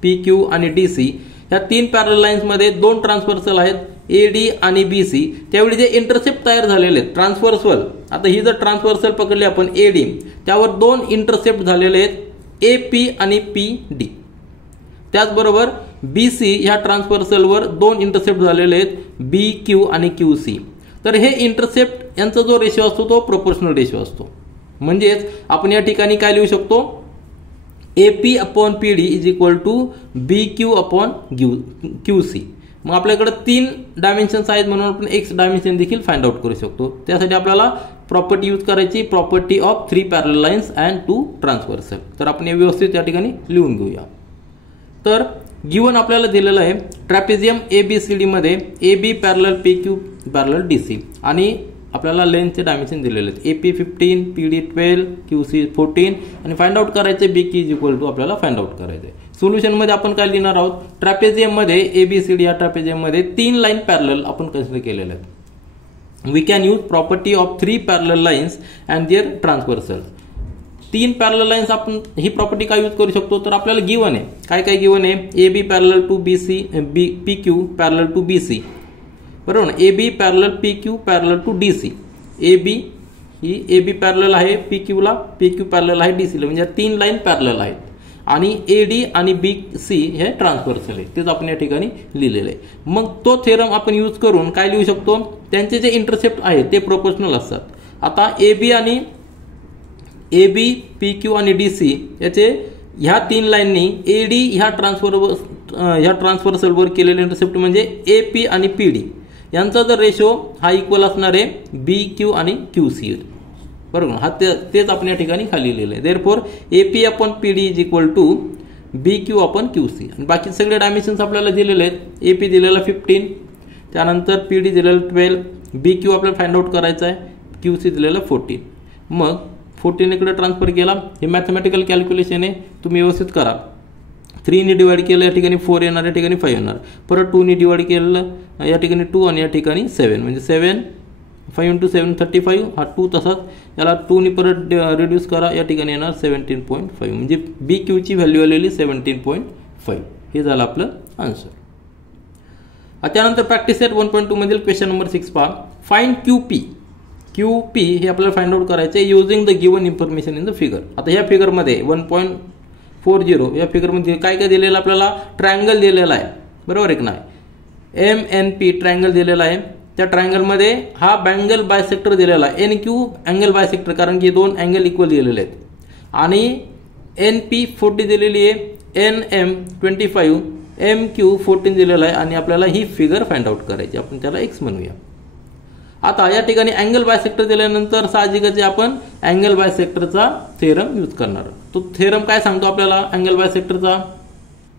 PQ आणि DC. ह्या 3 parallel lines मध्ये 2 transversal आहेत, AD आणि BC. त्यावेळी जे इंटरसेप्ट तयार झालेले आहेत ट्रान्सव्हर्सल, आता ही जर ट्रान्सव्हर्सल पकडली आपण AD, त्यावर 2 इंटरसेप्ट झालेले आहेत AP आणि PD. त्याचबरोबर BC ह्या ट्रान्सव्हर्सलवर 2 इंटरसेप्ट झालेले आहेत BQ आणि QC. तर हे इंटरसेप्ट यांचा जो रेशो असतो तो प्रोपोर्शनल रेशो असतो. म्हणजेच आपण या ठिकाणी काय लिहू शकतो, AP upon PD is equal to BQ upon QC. मग आपल्याकडे 3 डायमेन्शन्स आहेत म्हणून आपण X डायमेन्शन देखील फाइंड आउट करू शकतो. त्यासाठी आपल्याला प्रॉपर्टी यूज करायची, property of 3 parallel lines and 2 transversal. तर आपण हे व्यवस्थित या ठिकाणी लिहून घेऊया. तर गिवन आपल्याला दिलेलं आहे ट्रॅपेझियम ABCD मध्ये AB parallel PQ parallel DC आणि आपल्याला लेंथचे डायमेन्शन दिलेले आहेत. AP 15, PD 12, QC 14 आणि फाइंड आउट करायचे BQ इज इक्वल टू आपल्याला फाइंड आउट करायचे. सोल्युशन मध्ये आपण काय लिहिणार आहोत, ट्रॅपेझियम मध्ये ABCD या ट्रॅपेझियम मध्ये 3 लाईन पॅरलल आपण कन्सिडर केलेले आहेत. We can use property of 3 parallel lines and their transversal. 3 parallel lines आपण ही प्रॉपर्टी काय यूज करू शकतो, तर आपल्याला गिवन आहे, काय काय गिवन आहे, AB parallel to BC, PQ parallel to BC. बरोबर ना. AB parallel PQ parallel to DC. AB ही AB पॅरलल आहे PQ ला, PQ पॅरलल आहे DC ला, म्हणजे 3 लाईन पॅरलल आहेत. आणि AD आणि BC हे ट्रान्सव्हर्सल आहे, तेच आपण या ठिकाणी लिहिलेलं आहे. मग तो थेरम आपण यूज करून काय लिहू शकतो, त्यांचे जे इंटरसेप्ट आहेत ते प्रोपोर्शनल असतात. आता AB, PQ आणि DC याचे ह्या 3 लाईननी AD ह्या ट्रान्सव्हर्सलवर केलेले इंटरसेप्ट म्हणजे AP आणि PD यांचा जर रेशो हा इक्वल असणार आहे BQ आणि QC. बरोबर, हा तेच आपण या ठिकाणी खाली लिहिलेलं आहे. Therefore AP upon PD is equal to BQ upon QC. आणि बाकी सगळे डायमेन्शन्स आपल्याला दिलेले आहेत. AP दिलेला 15, त्यानंतर PD दिलेला 12, BQ आपल्याला फाइंड आउट करायचा आहे, QC दिलेला 14. मग 14 इकडे ट्रान्सफर केला, हे मॅथमॅटिकल कॅल्क्युलेशन आहे, तुम्ही व्यवस्थित करा. 3 ने डिवाइड केलं, या ठिकाणी 4 येणार, या ठिकाणी 5 येणार. परत 2 ने डिवाइड केलं, या ठिकाणी 2 आणि या ठिकाणी 7, म्हणजे 7 5 × 7 35. हा 2 तसाच, याला 2 ने परत रिड्यूस करा, या ठिकाणी येणार 17.5, म्हणजे BQ ची व्हॅल्यू आलेली 17.5. हे झालं आपलं आन्सर. त्यानंतर प्रॅक्टिस सेट 1.2 मधील क्वेश्चन नंबर 6 पहा. फाइंड QP हे आपल्याला फाइंड आउट करायचे using the given information in the figure. आता ह्या फिगरमध्ये 1.40 या फिगरमध्ये काय काय दिलेलं आपल्याला, ट्रायंगल दिलेला आहे. बरोबर आहे की नाही. MNP ट्रायंगल दिलेला आहे. त्या ट्रायंगलमध्ये हा अँगल बायसेक्टर दिलेला आहे, NQ अँगल बायसेक्टर, कारण की दोन अँगल इक्वल दिलेले आहेत. आणि NP 40 दिलेली आहे, NM 25, MQ 14 दिलेला आहे आणि आपल्याला ही फिगर फाइंड आउट करायची. आपण त्याला X म्हणूया. आता या ठिकाणी अँगल बायसेक्टर दिल्यानंतर साहजिकच आपण अँगल बायसेक्टरचा थेरम यूज करणार. तो थेरम काय सांगतो आपल्याला अँगल बायसेक्टरचा?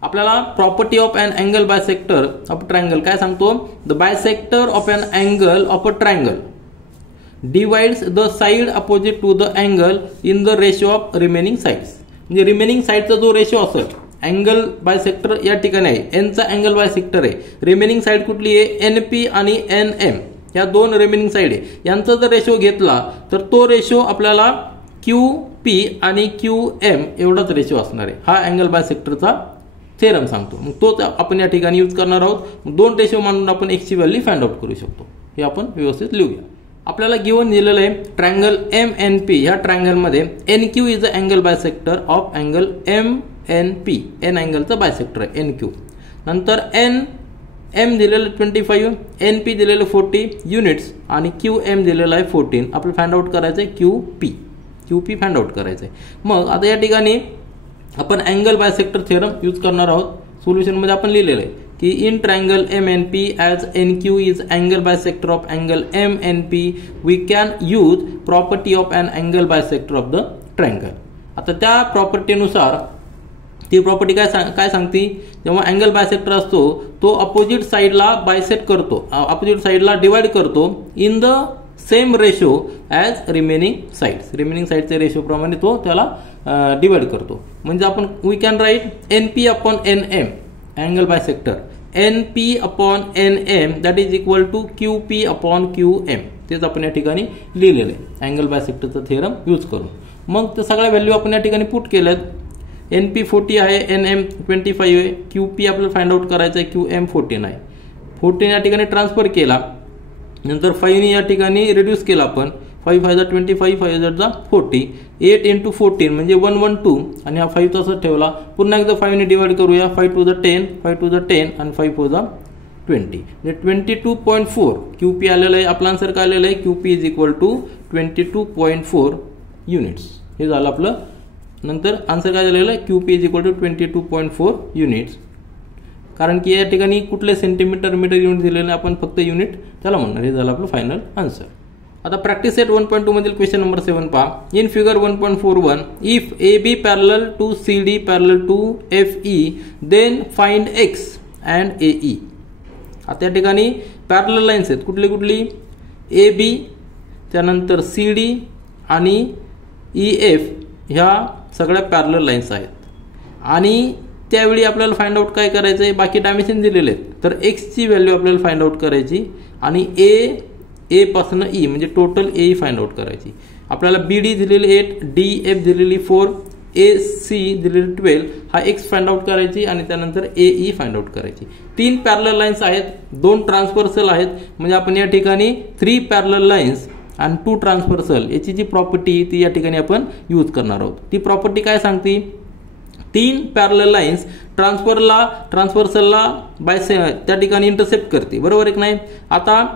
आपल्याला property of an angle bisector of triangle काय सांगतो? The bisector of an angle of a triangle divides the side opposite to the angle in the ratio of remaining sides. म्हणजे रिमेनिंग साइडचा जो रेशो असेल, angle bisector या ठिकाणी आहे, एनचा अँगल बायसेक्टर आहे, रिमेनिंग साइड कुठली आहे? NP आणि NM या दोन रिमेनिंग साइड आहे, यांचा जर रेशो घेतला तर तो रेशो आपल्याला QP आणि QM एवढाच रेशो असणार आहे. हा अँगल बायसेक्टरचा थेरम सांगतो. मग तोच आपण या ठिकाणी यूज करणार आहोत. दोन रेशो मानून आपण X ची व्हॅल्यू फाइंड आउट करू शकतो. हे आपण व्यवस्थित लिहूया. आपल्याला गिवन दिलेलं आहे ट्रायंगल MNP. ह्या ट्रायंगलमध्ये NQ is a angle bisector of angle MNP. N अँगलचा बायसेक्टर आहे NQ. नंतर M दिलेलं 25, NP दिलेलं 40 युनिट्स आणि QM दिलेलं आहे 14. आपल्याला फाइंड आउट करायचं आहे QP फाइंड आउट करायचं आहे. मग आता या ठिकाणी आपण अँगल बायसेक्टर थेरम यूज करणार आहोत. सोल्युशन मध्ये आपण लिहिलेलं आहे की in triangle MNP as NQ is angle bisector of angle MNP we can use property of an angle bisector of the triangle. आता त्या प्रॉपर्टीनुसार ती प्रॉपर्टी काय सांगते? जेव्हा अँगल बायसेक्टर असतो तो अपोजिट साइडला बायसेक्ट करतो, अपोजिट साइडला डिवाइड करतो in the same ratio as remaining sides. Remaining साइडच्या रेशो प्रमाणे तो त्याला डिवाइड करतो. म्हणजे आपण we can write NP upon NM angle bisector, NP upon NM that is equal to QP upon QM. तेच आपण या ठिकाणी लिहिलेलं आहे अँगल बायसेक्टरचा थेरम यूज करून. मग ते सगळ्या व्हॅल्यू आपण या ठिकाणी पुट केल्यात. NP 40 आहे, NM 25 आहे, QP आपल्याला फाइंड आउट करायचं आहे, QM 14 आहे. 14 या ठिकाणी ट्रान्सफर केला, नंतर 5 ने या ठिकाणी रिड्यूस केला आपण. 5 5 25, 5 40, 8 into 14 म्हणजे 112 आणि हा 5 तसंच ठेवला. पुन्हा एकदा 5 ने डिवाइड करूया. 5 to the 10, 5 to the 10 आणि 5 to the 20 म्हणजे 22.4 QP आलेलं आहे. आपला आन्सर काय आलेलं आहे? QP is equal to 22.4 units. हे झालं आपलं. नंतर आन्सर काय झालेलं आहे? QP is equal to 22.4 units. कारण की या ठिकाणी कुठले सेंटीमीटर मीटर युनिट दिलेले आपण फक्त युनिट त्याला म्हणणार. हे झालं आपलं फायनल आन्सर. आता प्रॅक्टिस सेट 1.2 मधील क्वेश्चन नंबर 7 पहा. In figure 1.41 if AB parallel to CD parallel to FE then find X and AE. आता या ठिकाणी पॅरलल लाईन्स आहेत. कुठली? AB, त्यानंतर CD आणि EF ह्या सगळ्या पॅरलल लाईन्स आहेत. आणि त्यावेळी आपल्याला फाइंड आउट काय करायचं आहे? बाकी डायमेन्शन दिलेले आहेत. तर X ची व्हॅल्यू आपल्याला फाइंड आउट करायची आणि A पासून E म्हणजे टोटल AE फाइंड आउट करायची. आपल्याला BD दिलेली 8, DF दिलेली 4, AC दिलेली 12. हा X फाइंड आउट करायची आणि त्यानंतर AE फाइंड आउट करायची. 3 पॅरलल लाईन्स आहेत, 2 ट्रान्सव्हर्सल आहेत. म्हणजे आपण या ठिकाणी 3 पॅरलल लाईन्स आणि 2 ट्रान्सव्हर्सल याची जी प्रॉपर्टी ती या ठिकाणी आपण यूज करणार आहोत. ती प्रॉपर्टी काय सांगते? 3 पॅरलल लाईन्स ट्रान्सव्हर्सलला त्या ठिकाणी इंटरसेप्ट करते, बरोबर आहे की नाही? आता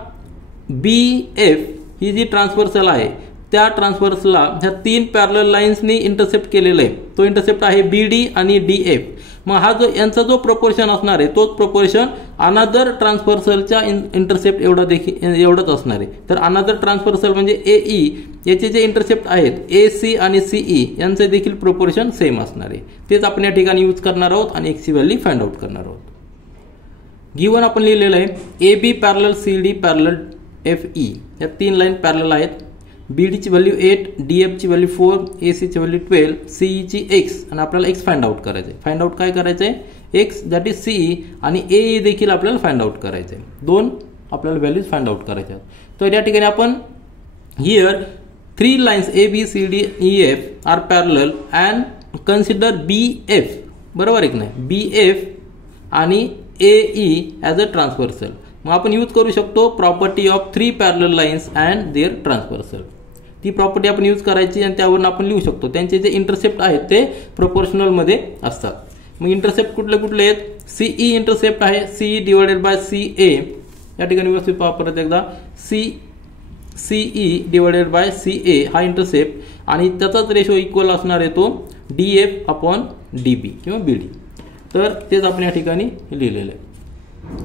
BF ही जी ट्रान्सव्हर्सल आहे त्या ट्रान्सव्हर्सला ह्या 3 पॅरलल लाईन्सनी इंटरसेप्ट केलेला आहे. तो इंटरसेप्ट आहे BD आणि DF. मग हा जो यांचा जो प्रोपोर्शन असणार आहे तोच प्रोपोर्शन अनदर ट्रान्सव्हर्सलच्या इंटरसेप्ट एवढंच असणार आहे. तर अनदर ट्रान्सव्हर्सल म्हणजे AE याचे जे इंटरसेप्ट आहेत AC आणि CE यांचे देखील प्रोपोर्शन सेम असणार आहे. तेच आपण या ठिकाणी यूज करणार आहोत आणि X ची व्हॅल्यू फाइंड आउट करणार आहोत. गिवन आपण लिहिलेलं आहे AB parallel CD parallel FE या 3 लाईन पॅरलल आहेत. BD ची व्हॅल्यू 8, DF ची व्हॅल्यू 4, AC ची व्हॅल्यू 12, CE ची X आणि आपल्याला X फाइंड आउट करायचं आहे. फाइंड आउट काय करायचं आहे? X दॅट इज CE आणि AE देखील आपल्याला फाइंड आउट करायचं आहे. 2 आपल्याला व्हॅल्यूज फाइंड आउट करायच्या आहेत. तर या ठिकाणी आपण here 3 lines AB CD EF are parallel and consider BF, बरोबर आहे की नाही? BF आणि AE ॲज अ ट्रान्सव्हर्सल. मग आपण यूज करू शकतो property of 3 parallel lines and their transversal. ती प्रॉपर्टी आपण यूज करायची आणि त्यावरून आपण लिहू शकतो. त्यांचे जे इंटरसेप्ट आहेत ते प्रोपोर्शनल मध्ये असतात. मग इंटरसेप्ट कुठले आहेत? सीई इंटरसेप्ट आहे सीई डिवायडेड बाय सीए, या ठिकाणी व्यवस्थित पहा परत एकदा, सीई डिवायडेड बाय सीए हा इंटरसेप्ट आणि त्याचाच रेशो इक्वल असणार आहे तो डीएफ अपॉन डीबी किंवा बीडी. तर तेच आपण या ठिकाणी लिहिलेलं आहे.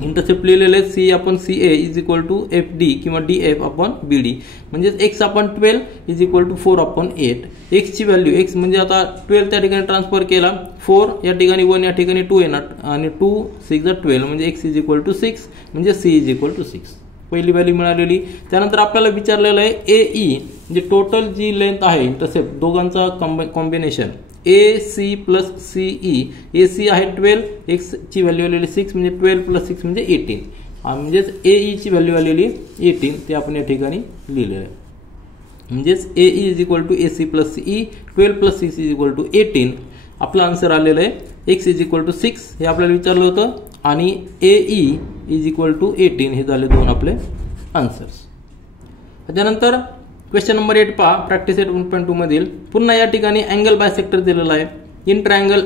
इंटरसेप्ट लिहिलेले C upon CA is equal to F D किंवा D F upon B D, म्हणजेच X upon 12 is equal to 4 upon 8. एक्सची व्हॅल्यू एक्स म्हणजे आता 12 त्या ठिकाणी ट्रान्सफर केला, 4 या ठिकाणी 1 या ठिकाणी 2 येणार आणि 2 6 12 म्हणजे एक्स इज इक्वल टू 6 म्हणजे सी इज इक्वल टू 6. पहिली व्हॅल्यू मिळालेली. त्यानंतर आपल्याला विचारलेलं आहे एई म्हणजे टोटल जी लेंथ आहे इंटरसेप्ट दोघांचा कॉम्बिनेशन ए सी प्लस सीई. ए सी आहे 12, एक्स ची व्हॅल्यू आलेली 6 म्हणजे 12 प्लस 6 म्हणजे 18, म्हणजेच एई ची व्हॅल्यू आलेली 18 ते आपण या ठिकाणी लिहिलेलं आहे. म्हणजेच AE is equal to A C plus CE, 12 plus 6 is equal to 18. आपलं आन्सर आलेलं आहे एक्स इज इक्वल टू 6 हे आपल्याला विचारलं होतं आणि एई इज इक्वल टू 18 हे झाले दोन आपले आन्सर्स. त्यानंतर क्वेश्चन नंबर 8 पहा, प्रॅक्टिस 8.2 मधील पुन्हा या ठिकाणी अँगल बायसेक्टर दिलेला आहे. In triangle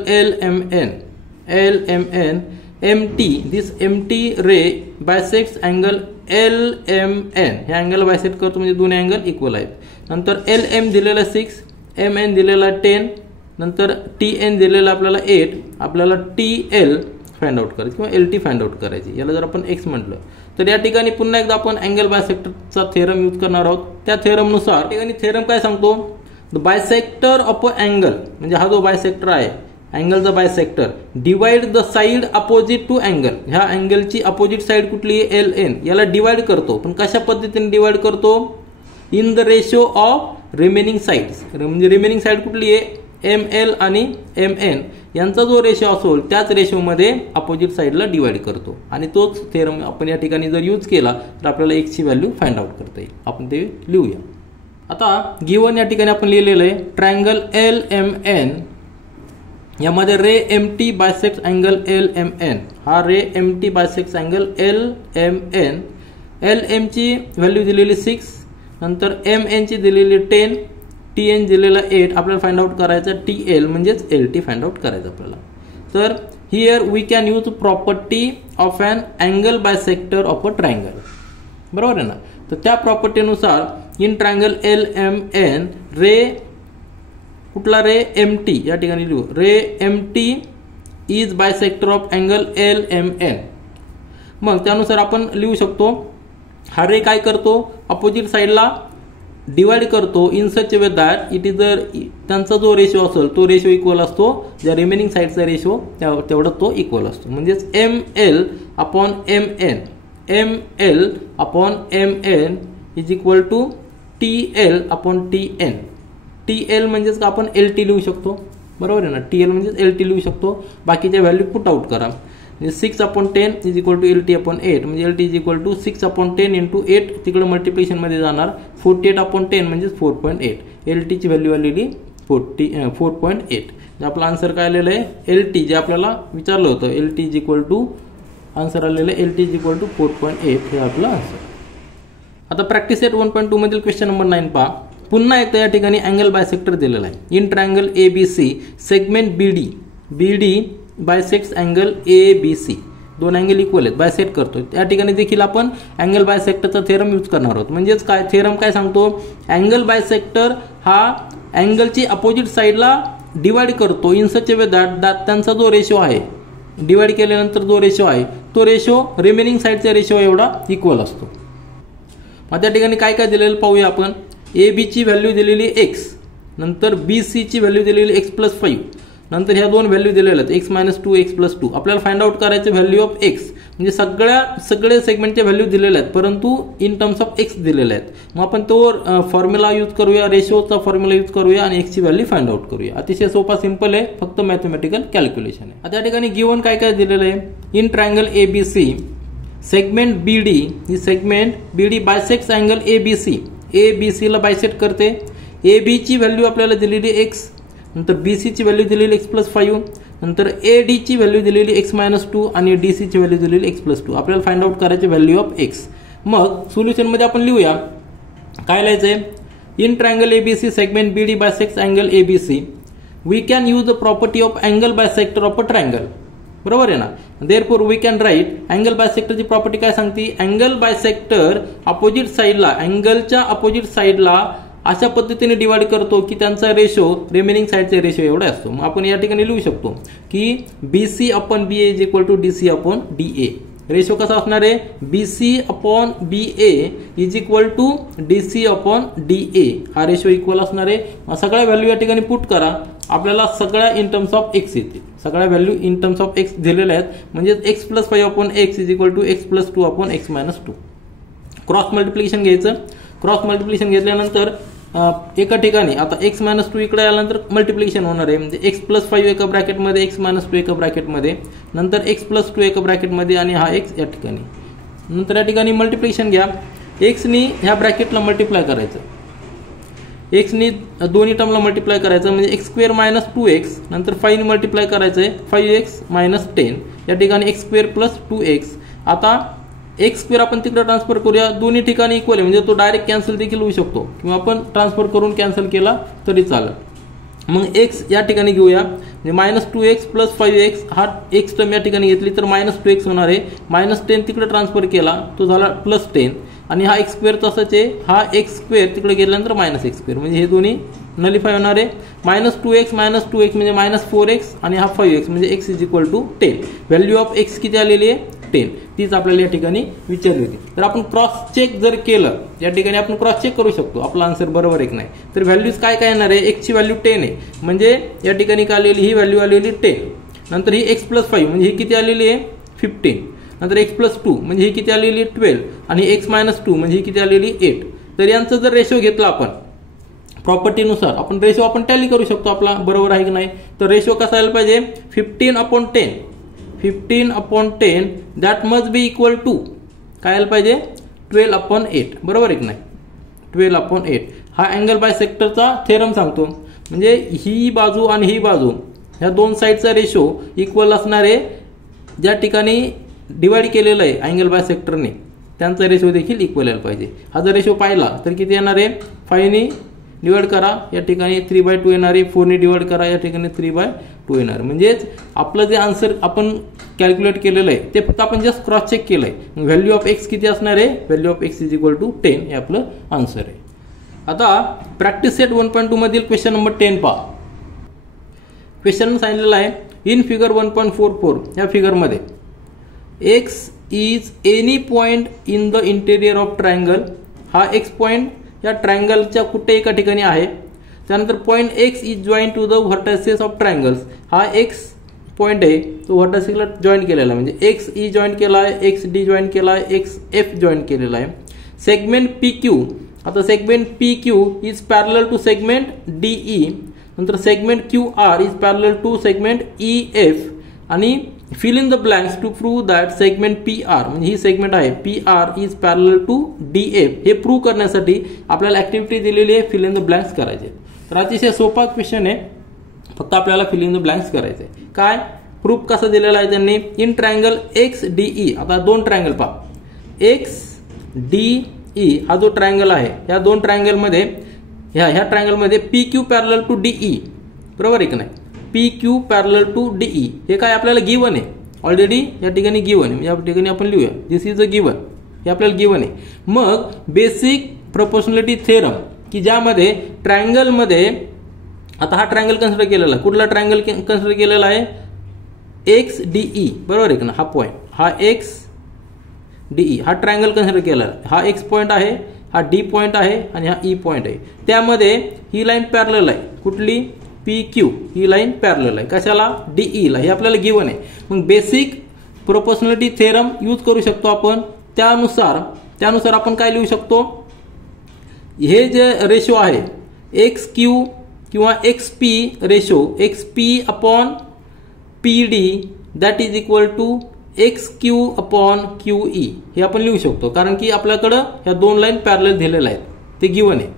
LMN MT, this MT ray bisects angle LMN. हे अँगल बायसेक्ट करतो म्हणजे दोन्ही अँगल इक्वल आहेत. नंतर LM दिलेला 6, MN दिलेला 10, नंतर TN दिलेला आपल्याला 8. आपल्याला TL फाइंड आउट करायची किंवा LT फाइंड आउट करायची. याला जर आपण X म्हटलं तर या ठिकाणी पुन्हा एकदा आपण अँगल बायसेक्टरचा थेरम यूज करणार आहोत. त्या थेरमनुसार ठिकाणी थेरम काय सांगतो, the bisector of a angle म्हणजे हा जो बायसेक्टर आहे अँगलचा bisector divide the side opposite to angle. ह्या अँगलची अपोजिट साइड कुठली आहे LN, याला डिवाइड करतो. पण कशा पद्धतीने डिवाइड करतो, in the ratio of remaining sides. म्हणजे रिमेनिंग साइड कुठली आहे ML आणि MN यांचा जो रेशो असेल त्याच रेशोमध्ये अपोजिट साइडला डिवाइड करतो आणि तोच थेरम आपण या ठिकाणी जर यूज केला तर आपल्याला x ची व्हॅल्यू फाइंड आउट करता येईल. आपण ते लिहूया. आता गिवन या ठिकाणी आपण लिहिलेलं आहे ट्रायंगल LMN, यामध्ये रे MT बायसेक्ट अँगल LMN. हा रे MT bisect angle LMN. LM ची व्हॅल्यू दिलेली 6, नंतर MN ची दिलेली 10, TN दिलेला 8. आपल्याला फाइंड आउट करायचं TL म्हणजेच LT फाइंड आउट करायचं आपल्याला. तर here we can use property of an angle bisector of a triangle. बरोबर आहे ना. तर त्या प्रॉपर्टीनुसार इन ट्रायंगल LMN रे कुठला रे MT या ठिकाणी लिहू, ray MT is bisector of angle LMN. मग त्यानुसार आपण लिहू शकतो हा रे काय करतो अपोजिट साइडला डिवाइड करतो in such way that it is त्यांचा जो रेशो असेल तो रेशो इक्वल असतो ज्या रिमेनिंग साइडचा रेशो तेवढा तो इक्वल असतो. म्हणजेच ML upon MN, ML upon MN is equal to TL upon TN. TL म्हणजेच आपण LT लिहू शकतो. बरोबर आहे ना. TL म्हणजेच LT लिहू शकतो. बाकीच्या व्हॅल्यू पुट आउट करा. म्हणजे 6 upon 10 is equal to LT upon 8 म्हणजे LT is equal to 6 upon 10 into 8 तिकडे मल्टिप्लिकेशन मध्ये जाणार 48 अपॉन 10 म्हणजे 4.8. LT ची व्हॅल्यू आलेली 4.8. आपला आन्सर काय आलेलं आहे LT जे आपल्याला विचारलं होतं LT is equal to answer आलेलं आहे LT इज इक्वल टू 4.8 हे आपलं आन्सर. आता प्रॅक्टिस सेट 1.2 मधील क्वेश्चन नंबर 9 पहा. पुन्हा एकदा या ठिकाणी अँगल बायसेक्टर दिलेला आहे. In triangle ABC segment BD bisects angle ABC. दोन अँगल इक्वल आहेत बायसेक्ट करतो. त्या ठिकाणी देखील आपण अँगल बायसेक्टरचा थेरम यूज करणार आहोत. म्हणजेच काय थेरम काय सांगतो अँगल बायसेक्टर हा अँगलची अपोजिट साइडला डिवाइड करतो इन सच वे दॅट त्यांचा जो रेशो आहे डिवाइड केल्यानंतर जो रेशो आहे तो रेशो रिमेनिंग साइडचा रेशो एवढा इक्वल असतो. मग त्या ठिकाणी काय काय दिलेलं पाहूया आपण. AB ची व्हॅल्यू दिलेली x, नंतर BC ची व्हॅल्यू दिलेली x+5, नंतर ह्या दोन व्हॅल्यू दिलेल्या आहेत x-2 x+2. आपल्याला फाइंड आउट करायचे व्हॅल्यू ऑफ x म्हणजे सगळे सेगमेंटच्या व्हॅल्यू दिलेल्या आहेत परंतु इन टर्म्स ऑफ x दिलेल्या आहेत. मग आपण तो फॉर्म्युला यूज करूया, रेशोचा फॉर्म्युला यूज करूया आणि x ची व्हॅल्यू फाइंड आउट करूया. अतिशय सोपा सिंपल आहे, फक्त मॅथमॅटिकल कॅल्क्युलेशन आहे. आता या ठिकाणी गिवन काय काय दिलेलं आहे. In triangle ABC segment BD, ही segment BD bisects angle ABC. ABC ला बायसेक्ट करते. AB ची व्हॅल्यू आपल्याला दिलेली x, नंतर BC ची व्हॅल्यू दिलेली x+5, नंतर AD ची व्हॅल्यू दिलेली x-2 आणि DC ची व्हॅल्यू दिलेली x+2. आपल्याला फाइंड आउट करायचे व्हॅल्यू ऑफ x. मग सोल्युशन मध्ये आपण लिहूया काय लिहायचंय. In triangle ABC segment BD bisects angle ABC we can use the property of angle bisector of a triangle. बरोबर आहे ना. Therefore we can write angle बायसेक्टरची प्रॉपर्टी काय सांगते, अँगल बायसेक्टर अपोजिट साईडला, अँगलच्या अपोजिट साईडला अशा पद्धतीने डिवाइड करतो की त्यांचा रेशो रिमेनिंग साईडचा रेशो एवढा असतो. मग आपण या ठिकाणी लिहू शकतो की BC upon BA is equal to DC upon DA. Ratio कसा असणार आहे, BC upon BA is equal to DC upon DA. हा रेशो इक्वल असणार आहे. सगळ्या व्हॅल्यू या ठिकाणी पुट करा, आपल्याला सगळ्या इन टर्म्स ऑफ एक्स येतील. सगळ्या value in terms of x दिलेल्या आहेत, म्हणजे x plus 5 upon x is equal to x plus 2 upon x minus 2. Cross multiplication घ्यायचं. क्रॉस मल्टिप्लिकेशन घेतल्यानंतर एका ठिकाणी आता x मायनस 2 इकडे आल्यानंतर मल्टिप्लिकेशन होणार आहे, म्हणजे x प्लस 5 एका ब्रॅकेटमध्ये, x मायनस 2 एका ब्रॅकेटमध्ये, नंतर x प्लस 2 एका ब्रॅकेटमध्ये आणि हा x या ठिकाणी. नंतर या ठिकाणी मल्टिप्लिकेशन घ्या, x नी ह्या ब्रॅकेटला मल्टिप्लाय करायचं, x नी दोन्ही टर्मला मल्टिप्लाय करायचं, म्हणजे x स्क्वेअर मायनस 2x, नंतर 5 नी मल्टिप्लाय करायचं आहे 5x मायनस 10, या ठिकाणी x स्क्वेअर प्लस 2x. आता x स्क्वेअर आपण तिकडे ट्रान्सफर करूया, दोन्ही ठिकाणी इक्वल आहे, म्हणजे तो डायरेक्ट कॅन्सल देखील होऊ शकतो किंवा आपण ट्रान्सफर करून कॅन्सल केला तरी चालेल. मग x या ठिकाणी घेऊया, म्हणजे मायनस 2x प्लस 5x, हा x टर्म या ठिकाणी घेतली तर मायनस 2x होणार आहे. मायनस 10 तिकडे ट्रान्सफर केला तो झाला प्लस 10, आणि हा x स्क्वेअर तसाच आहे, हा x स्क्वेअर तिकडे गेल्यानंतर मायनस x स्क्वेअर, म्हणजे हे दोन्ही नलिफाय होणार आहे. मायनस 2x म्हणजे मायनस 4x आणि हा 5x, म्हणजे x is equal to 10. Value of x किती आलेली आहे, 10. तीच आपल्याला या ठिकाणी विचारली होती. तर आपण क्रॉस चेक जर केलं, या ठिकाणी आपण क्रॉस चेक करू शकतो आपला आन्सर बरोबर आहे की नाही. तर व्हॅल्यूज काय काय येणार आहे, x ची व्हॅल्यू 10 आहे, म्हणजे या ठिकाणी काय आलेली, ही व्हॅल्यू आलेली 10. नंतर ही x प्लस 5 म्हणजे ही किती आलेली आहे 15. नंतर x प्लस 2 म्हणजे ही किती आलेली आहे 12, आणि x मायनस 2 म्हणजे ही किती आलेली 8. तर यांचा जर रेशो घेतला आपण प्रॉपर्टीनुसार, आपण रेशो आपण टॅली करू शकतो आपला बरोबर आहे की नाही. तर रेशो कसा यायला पाहिजे, 15 upon 10, 15 upon 10 that must be equal to काय यायला पाहिजे 12 अपॉन 8, बरोबर आहे की नाही. 12 अपॉन 8 हा अँगल बायसेक्टरचा थेरम सांगतो, म्हणजे ही बाजू आणि ही बाजू ह्या दोन साईडचा रेशो इक्वल असणार आहे. ज्या ठिकाणी डिवाइड केलेलं आहे अँगल बायसेक्टरने त्यांचा रेशो देखील इक्वल यायला पाहिजे. हा जर रेशो पाहिला तर किती येणार आहे, 5 ने डिवाइड करा, या ठिकाणी 3/2 येणार आहे, 4 ने डिवाइड करा, या ठिकाणी 3/2 येणार. म्हणजेच आपलं जे आन्सर आपण कॅल्क्युलेट केलेलं आहे ते फक्त आपण जस्ट क्रॉस चेक केलंय. व्हॅल्यू ऑफ एक्स किती असणार आहे, value of x is equal to 10 हे आपलं आन्सर आहे. आता प्रॅक्टिस सेट 1.2 मधील क्वेश्चन नंबर 10 पहा. क्वेश्चन सांगितलेला आहे इन फिगर 1.44 या फिगरमध्ये x is any point in the interior of triangle. हा x पॉइंट या ट्रायंगलच्या कुठे एका ठिकाणी आहे. त्यानंतर point x is join to the vertices of triangles. हा x पॉइंट आहे तो व्हर्टायसेसला जॉईन केलेला आहे, म्हणजे x e जॉईन केला आहे, x d जॉईन केला आहे, x f जॉईन केलेला आहे. सेगमेंट PQ, आता segment PQ is parallel to segment DE. नंतर segment QR is parallel to segment EF. आणि fill in the blanks to prove that segment PR, म्हणजे ही segment आहे PR is parallel to DF. हे prove करण्यासाठी आपल्याला activity दिलेली आहे, फिल इन द ब्लँक्स करायचे. तर अतिशय सोपा क्वेश्चन आहे, फक्त आपल्याला फिल इन द ब्लँक्स करायचे. काय प्रूफ कसा दिलेला आहे त्यांनी, इन ट्रायंगल XDE. आता दोन ट्रायंगल पहा, XDE हा जो ट्रायंगल आहे, या दोन ट्रायंगल मध्ये ह्या ट्रायंगल मध्ये PQ पॅरलल टू DE, बरोबर आहे की नाही. PQ पॅरलल टू DE हे काय आपल्याला गिवन आहे ऑलरेडी, या ठिकाणी गिवन आहे, या ठिकाणी आपण लिहूया दिस इज अ गिवन, हे आपल्याला गिवन आहे. मग बेसिक प्रोपोर्शनॅलिटी थेरम की ज्यामध्ये ट्रायंगल मध्ये, आता हा ट्रायंगल कन्सिडर केलेला आहे, कुठला ट्रायंगल कन्सिडर केलेला आहे XDE, बरोबर आहे की ना. हा पॉइंट हा XDE हा ट्रायंगल कन्सिडर केला आहे. हा X पॉइंट आहे, हा D पॉइंट आहे आणि हा E पॉइंट आहे. त्यामध्ये ही लाईन पॅरलल आहे, कुठली PQ, ही लाईन पॅरलल आहे कशाला DE ला, हे आपल्याला गिवन आहे. मग बेसिक प्रोपोर्शनॅलिटी थेरम यूज करू शकतो आपण. त्यानुसार आपण काय लिहू शकतो, हे जे रेशो आहे XQ किंवा XP ratio, XP upon PD that is equal to XQ upon QE हे आपण लिहू शकतो, कारण की आपल्याकडं ह्या दोन लाईन पॅरलल दिलेल्या आहेत, ते गिवन आहे.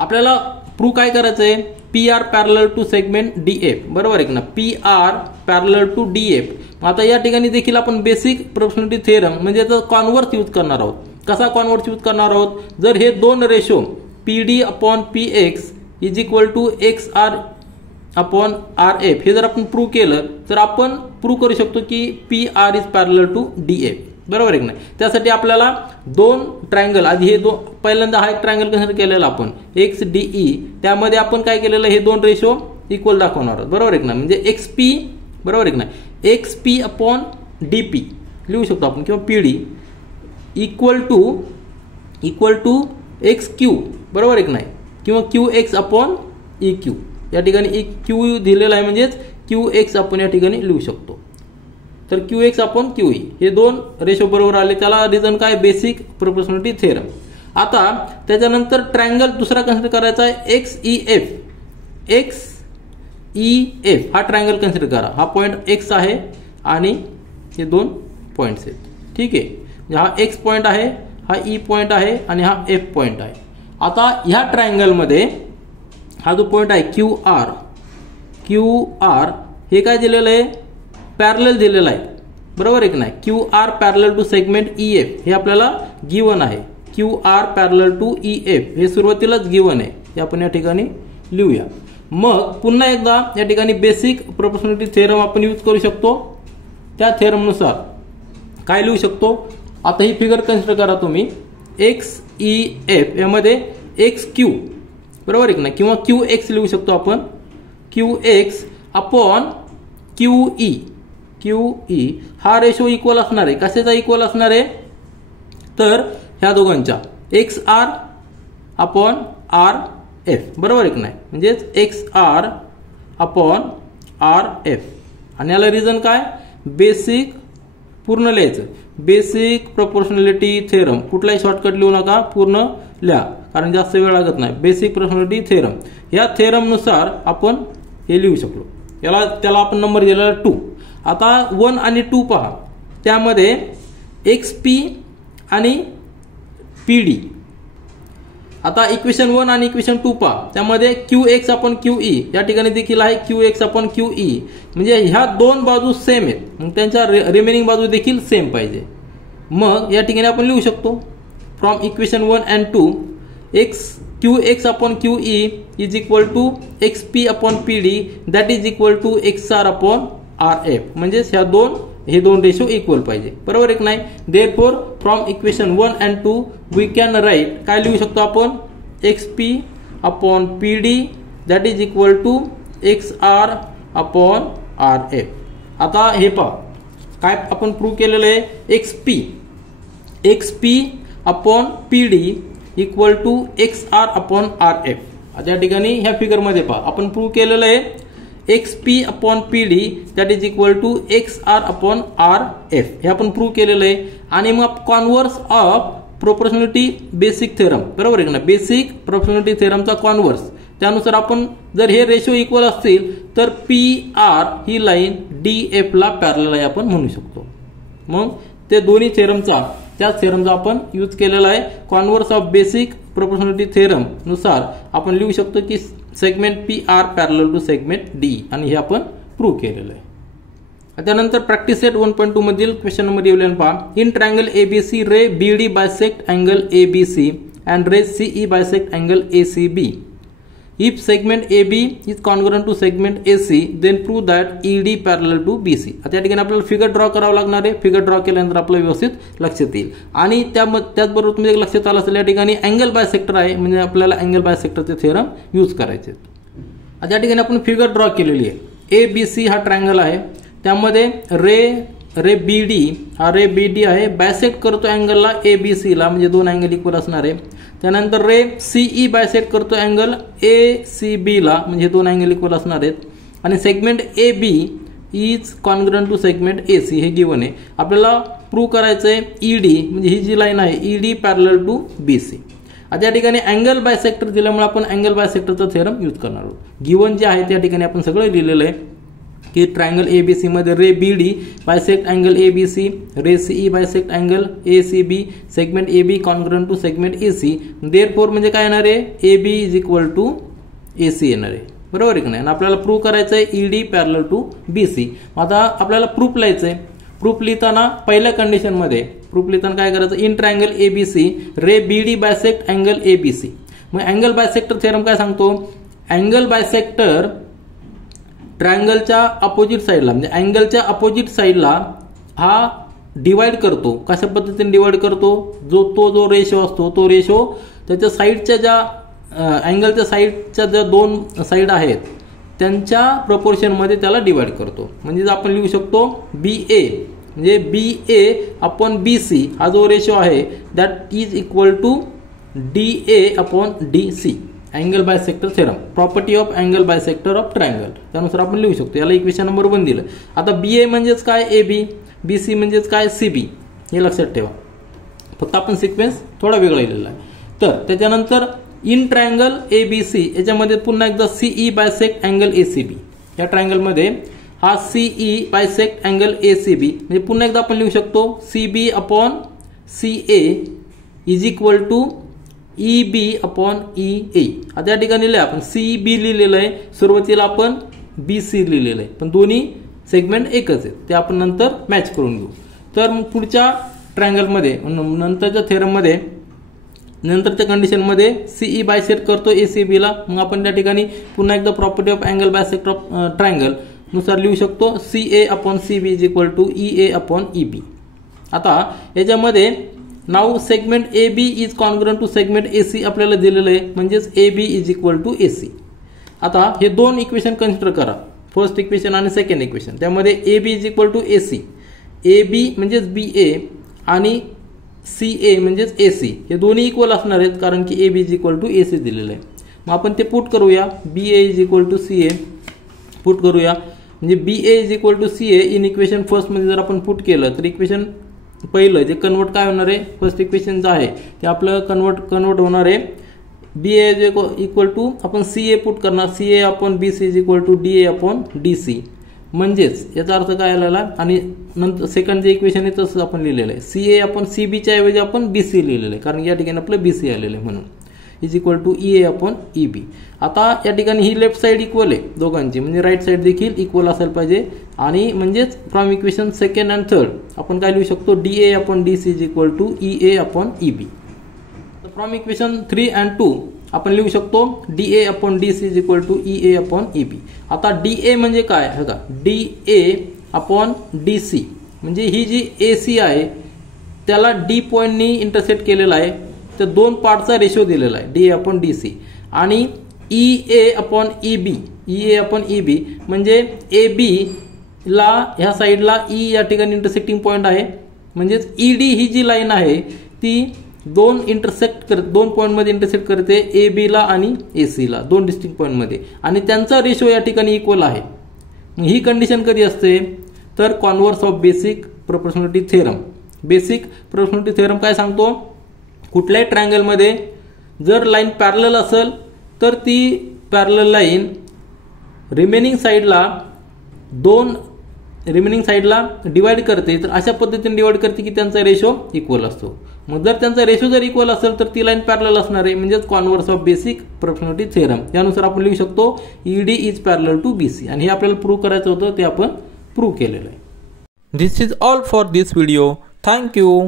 आपल्याला प्रूव्ह काय करायचं आहे, PR parallel to segment DF, बरोबर आहे ना. PR parallel to DF. आता या ठिकाणी देखील आपण बेसिक प्रोपोर्शनॅलिटी थेरम म्हणजे याचा कॉन्व्हर्स यूज करणार आहोत. कसा कॉन्व्हर्स यूज करणार आहोत, जर हे दोन ratio PD upon PX is equal to XR upon R F हे जर आपण प्रूव्ह केलं तर आपण प्रूव्ह करू शकतो की P R is parallel to D F, बरोबर आहे की नाही. त्यासाठी आपल्याला दोन ट्रायंगल, आधी हे दोन, पहिल्यांदा हा एक ट्रायंगल कन्सिडर केलेला आपण एक्स डी ई, त्यामध्ये आपण काय केलेलं, हे दोन रेशो इक्वल दाखवणार आहोत, बरोबर आहे की नाही. म्हणजे एक्स पी, बरोबर आहे की नाही, X P upon D P लिहू शकतो आपण, किंवा P D equal to X Q, बरोबर आहे की नाही, किंवा Q X upon E Q. या ठिकाणी क्यू दिलेला आहे, म्हणजेच क्यू एक्स आपण या ठिकाणी लिहू शकतो. तर Q X upon Q E हे दोन रेशो बरोबर आले, त्याला रिझन काय, बेसिक प्रोपोर्शनॅलिटी थेरम. आता त्याच्यानंतर ट्रायंगल दुसरा कन्सिडर करायचा आहे x E F. X E F हा ट्रायंगल कन्सिडर करा. हा पॉईंट एक्स आहे आणि हे दोन पॉईंट्स आहेत, ठीक आहे. हा एक्स पॉईंट आहे, हा ई पॉईंट आहे आणि हा एफ पॉईंट आहे. आता ह्या ट्रायंगलमध्ये हा जो पॉईंट आहे क्यू आर हे काय दिलेलं आहे, पॅरलल दिलेला आहे, बरोबर आहे की नाही. Q R parallel to segment E F हे आपल्याला गिवन आहे. Q R parallel to E F हे सुरुवातीलाच गिवन आहे, हे आपण या ठिकाणी लिहूया. मग पुन्हा एकदा या ठिकाणी बेसिक प्रोपोर्शनॅलिटी थेरम आपण यूज करू शकतो. त्या थेरमनुसार काय लिहू शकतो, आता ही फिगर कन्सिडर करा तुम्ही. एक्स ई एफ यामध्ये एक्स क्यू, बरोबर आहे की नाही, किंवा क्यू एक्स लिहू शकतो आपण. Q X upon Q E हा रेशो इक्वल असणार आहे. कशाचा इक्वल असणार आहे, तर ह्या दोघांच्या X R upon R F, बरोबर आहे की नाही, म्हणजेच X R upon R F. आणि याला रिझन काय, बेसिक, पूर्ण लिहायचं, बेसिक प्रोपोर्शनॅलिटी थेरम. कुठलाही शॉर्टकट लिहू नका, पूर्ण लिहा, कारण जास्त वेळ लागत नाही. बेसिक प्रोपोर्शनॅलिटी थेरम, या थेरमनुसार आपण हे लिहू शकलो. त्याला आपण नंबर दिलेला 2. आता 1 आणि 2 पहा, त्यामध्ये एक्स पी आणि पी डी. आता इक्वेशन 1 आणि इक्वेशन 2 पहा, त्यामध्ये Q X upon Q E या ठिकाणी देखील आहे Q X upon Q E, म्हणजे ह्या दोन बाजू सेम आहेत, मग त्यांच्या रिमेनिंग बाजू देखील सेम पाहिजे. मग या ठिकाणी आपण लिहू शकतो from equation 1 and 2 Q X upon Q E is equal to X P upon P D that is equal to X R upon R F. म्हणजेच हे दोन रेशो इक्वल पाहिजे, बरोबर आहे की नाही. Therefore from equation 1 and 2 we can write, काय लिहू शकतो आपण, X P upon P D that is equal to X R upon R F. आता हे पहा, काय आपण प्रूव्ह केलेलं आहे, X P upon P D equal to X R upon R F. आता या ठिकाणी ह्या फिगरमध्ये पहा, आपण प्रूव्ह केलेलं आहे X P upon P D that is equal to X R upon R F, हे आपण प्रूव्ह केलेलं आहे. आणि मग converse of proportionality basic theorem, बरोबर आहे ना, बेसिक प्रोपोर्शनॅलिटी थेरमचा कॉन्व्हर्स, त्यानुसार आपण जर हे रेशो इक्वल असतील तर पी आर ही लाईन डी एफ ला पॅरलल आहे आपण म्हणू शकतो. मग ते दोन्ही त्याच थेरमचा आपण यूज केलेला आहे. Converse of basic proportionality theorem नुसार आपण लिहू शकतो की segment P R parallel to segment D, आणि हे आपण प्रूव्ह केलेलं आहे. त्यानंतर प्रॅक्टिस सेट 1.2 मधील क्वेश्चन नंबर 11 पहा. In triangle ABC ray BD bisect angle ABC and ray CE bisect angle ACB. If segment AB is congruent to segment AC, then prove that ED parallel to BC. आता या ठिकाणी आपल्याला figure draw करावं लागणार आहे. Figure draw केल्यानंतर आपलं व्यवस्थित लक्षात येईल. आणि त्याचबरोबर तुम्ही एक लक्षात आलं असेल, या ठिकाणी अँगल बायसेक्टर आहे, म्हणजे आपल्याला अँगल बायसेक्टरचे थेरम यूज करायचे. आता या ठिकाणी आपण फिगर ड्रॉ केलेली आहे. ABC हा ट्रायंगल आहे, त्यामध्ये रे बीडी हा रे बीडी आहे, बायसेक्ट करतो अँगलला ABC ला, म्हणजे दोन अँगल इक्वल असणार आहे. त्यानंतर रे सीई बायसेक्ट करतो अँगल ACB ला, म्हणजे दोन अँगल इक्वल असणार आहेत. आणि segment AB is congruent to segment AC हे गिवन आहे. आपल्याला प्रूव्ह करायचं आहे ED, म्हणजे ही जी लाईन आहे ED पॅरलल टू BC. आता या ठिकाणी अँगल बायसेक्टर दिल्यामुळे आपण अँगल बायसेक्टरचा थेरम यूज करणार आहोत. गिवन जे आहे त्या ठिकाणी आपण सगळं लिहिलेलं आहे की ट्रायंगल ABC मध्ये ray BD bisect angle ABC, ray CE bisect angle ACB, segment AB congruent to segment AC. Therefore म्हणजे काय येणार आहे, AB is equal to AC येणार आहे, बरोबर आहे की नाही. आणि आपल्याला प्रूव्ह करायचं आहे ED पॅरलल टू BC. आता आपल्याला प्रूफ लिहायचं आहे. प्रूफ लिहिताना पहिल्या कंडिशनमध्ये प्रूफ लिहिताना काय करायचं, in triangle ABC ray BD bisect angle ABC. मग अँगल बायसेक्टर थेरम काय सांगतो, अँगल बायसेक्टर ट्रायंगलच्या अपोजिट साईडला म्हणजे अँगलच्या अपोजिट साईडला हा डिवाइड करतो. कशा पद्धतीने डिवाइड करतो, जो रेशो असतो तो रेशो त्याच्या साईडच्या ज्या अँगलच्या साईडच्या ज्या दोन साईड आहेत त्यांच्या प्रपोर्शनमध्ये त्याला डिवाइड करतो. म्हणजे आपण लिहू शकतो BA म्हणजे BA अपॉन BC हा जो रेशो आहे that is equal to DA upon DC. Angle bisector theorem, property of angle bisector of triangle, त्यानुसार आपण लिहू शकतो. याला इक्वेशन नंबर 1 दिलं. आता BA म्हणजेच काय AB, BC म्हणजेच काय CB, हे लक्षात ठेवा. फक्त आपण सिक्वेन्स थोडा वेगळा लिहिलेला आहे. तर त्याच्यानंतर इन ट्रायंगल ABC याच्यामध्ये पुन्हा एकदा CE बायसेक्ट अँगल ACB. या ट्रायंगलमध्ये हा CE बायसेक्ट अँगल ACB म्हणजे पुन्हा एकदा आपण लिहू शकतो CB upon CA is equal to EB upon EA. आता या ठिकाणी लिहिलं आपण CB लिहिलेलं आहे, सुरुवातीला आपण BC लिहिलेलं आहे, पण दोन्ही सेगमेंट एकच आहेत, ते आपण नंतर मॅच करून घेऊ. तर मग पुढच्या ट्रायंगलमध्ये नंतरच्या थेरममध्ये नंतरच्या कंडिशनमध्ये CE बायसेक्ट करतो ACB ला. मग आपण त्या ठिकाणी पुन्हा एकदा property of angle bisect of triangle नुसार लिहू शकतो CA upon CB is equal to EA upon EB. आता याच्यामध्ये नाव segment AB is congruent to segment AC आपल्याला दिलेलं आहे, म्हणजेच AB is equal to AC. आता हे दोन इक्वेशन कन्सिडर करा, फर्स्ट इक्वेशन आणि सेकंड इक्वेशन. त्यामध्ये AB is equal to AC, AB म्हणजेच BA आणि CA म्हणजेच AC हे दोन्ही इक्वल असणार आहेत, कारण की AB is equal to AC दिलेलं आहे. मग आपण ते पुट करूया, BA is equal to CA put करूया. म्हणजे BA is equal to CA in equation first मध्ये जर आपण पुट केलं तर इक्वेशन पहिलं जे कन्वर्ट काय होणार आहे, फर्स्ट इक्वेशन जे आहे ते आपलं कन्वर्ट होणार आहे. BA इज इक्वल टू आपण CA पुट करणार, CA upon BC is equal to DA upon DC. म्हणजेच याचा अर्थ काय आलेला, आणि नंतर सेकंड जे इक्वेशन आहे तसंच आपण लिहिलेलं आहे, CA अपॉन CB च्या ऐवजी आपण BC लिहिलेलं आहे, कारण या ठिकाणी आपलं BC आलेलं आहे म्हणून is equal to EA upon EB. आता या ठिकाणी ही लेफ्ट साइड इक्वल आहे दोघांची, म्हणजे राईट साइड देखील इक्वल असायला पाहिजे. आणि म्हणजेच from equation second and third आपण काय लिहू शकतो DA upon DC is equal to EA upon EB. From equation 3 and 2 आपण लिहू शकतो DA upon DC is equal to EA upon EB. आता DA म्हणजे काय बघा, DA अपॉन DC म्हणजे ही जी AC आहे त्याला D पॉइंटनी इंटरसेक्ट केलेला आहे, तर दोन पार्टचा रेशो दिलेला आहे DA अपॉन DC. आणि EA अपॉन EB म्हणजे AB ला ह्या साईडला E या ठिकाणी इंटरसेक्टिंग पॉइंट आहे, म्हणजेच ED ही जी लाईन आहे ती दोन पॉइंट मध्ये इंटरसेक्ट करते, AB ला आणि AC ला, दोन डिस्टिंक्ट पॉइंट मध्ये, आणि त्यांचा रेशो या ठिकाणी इक्वल आहे. ही कंडिशन कधी असते तर converse of basic proportionality theorem. Basic proportionality theorem काय सांगतो, कुठल्याही ट्रायंगल मध्ये जर लाईन पॅरलल असेल तर ती पॅरलल लाईन रिमेनिंग साईडला डिवाइड करते, तर अशा पद्धतीने डिवाइड करते की त्यांचा रेशो इक्वल असतो. मग जर त्यांचा रेशो जर इक्वल असेल तर ती लाईन पॅरलल असणार आहे, म्हणजेच converse of basic proportionality theorem. यानुसार आपण लिहू शकतो ED is parallel to BC, आणि हे आपल्याला प्रूव्ह करायचं होतं, ते आपण प्रूव्ह केलेलं आहे. This is all for this video. Thank you.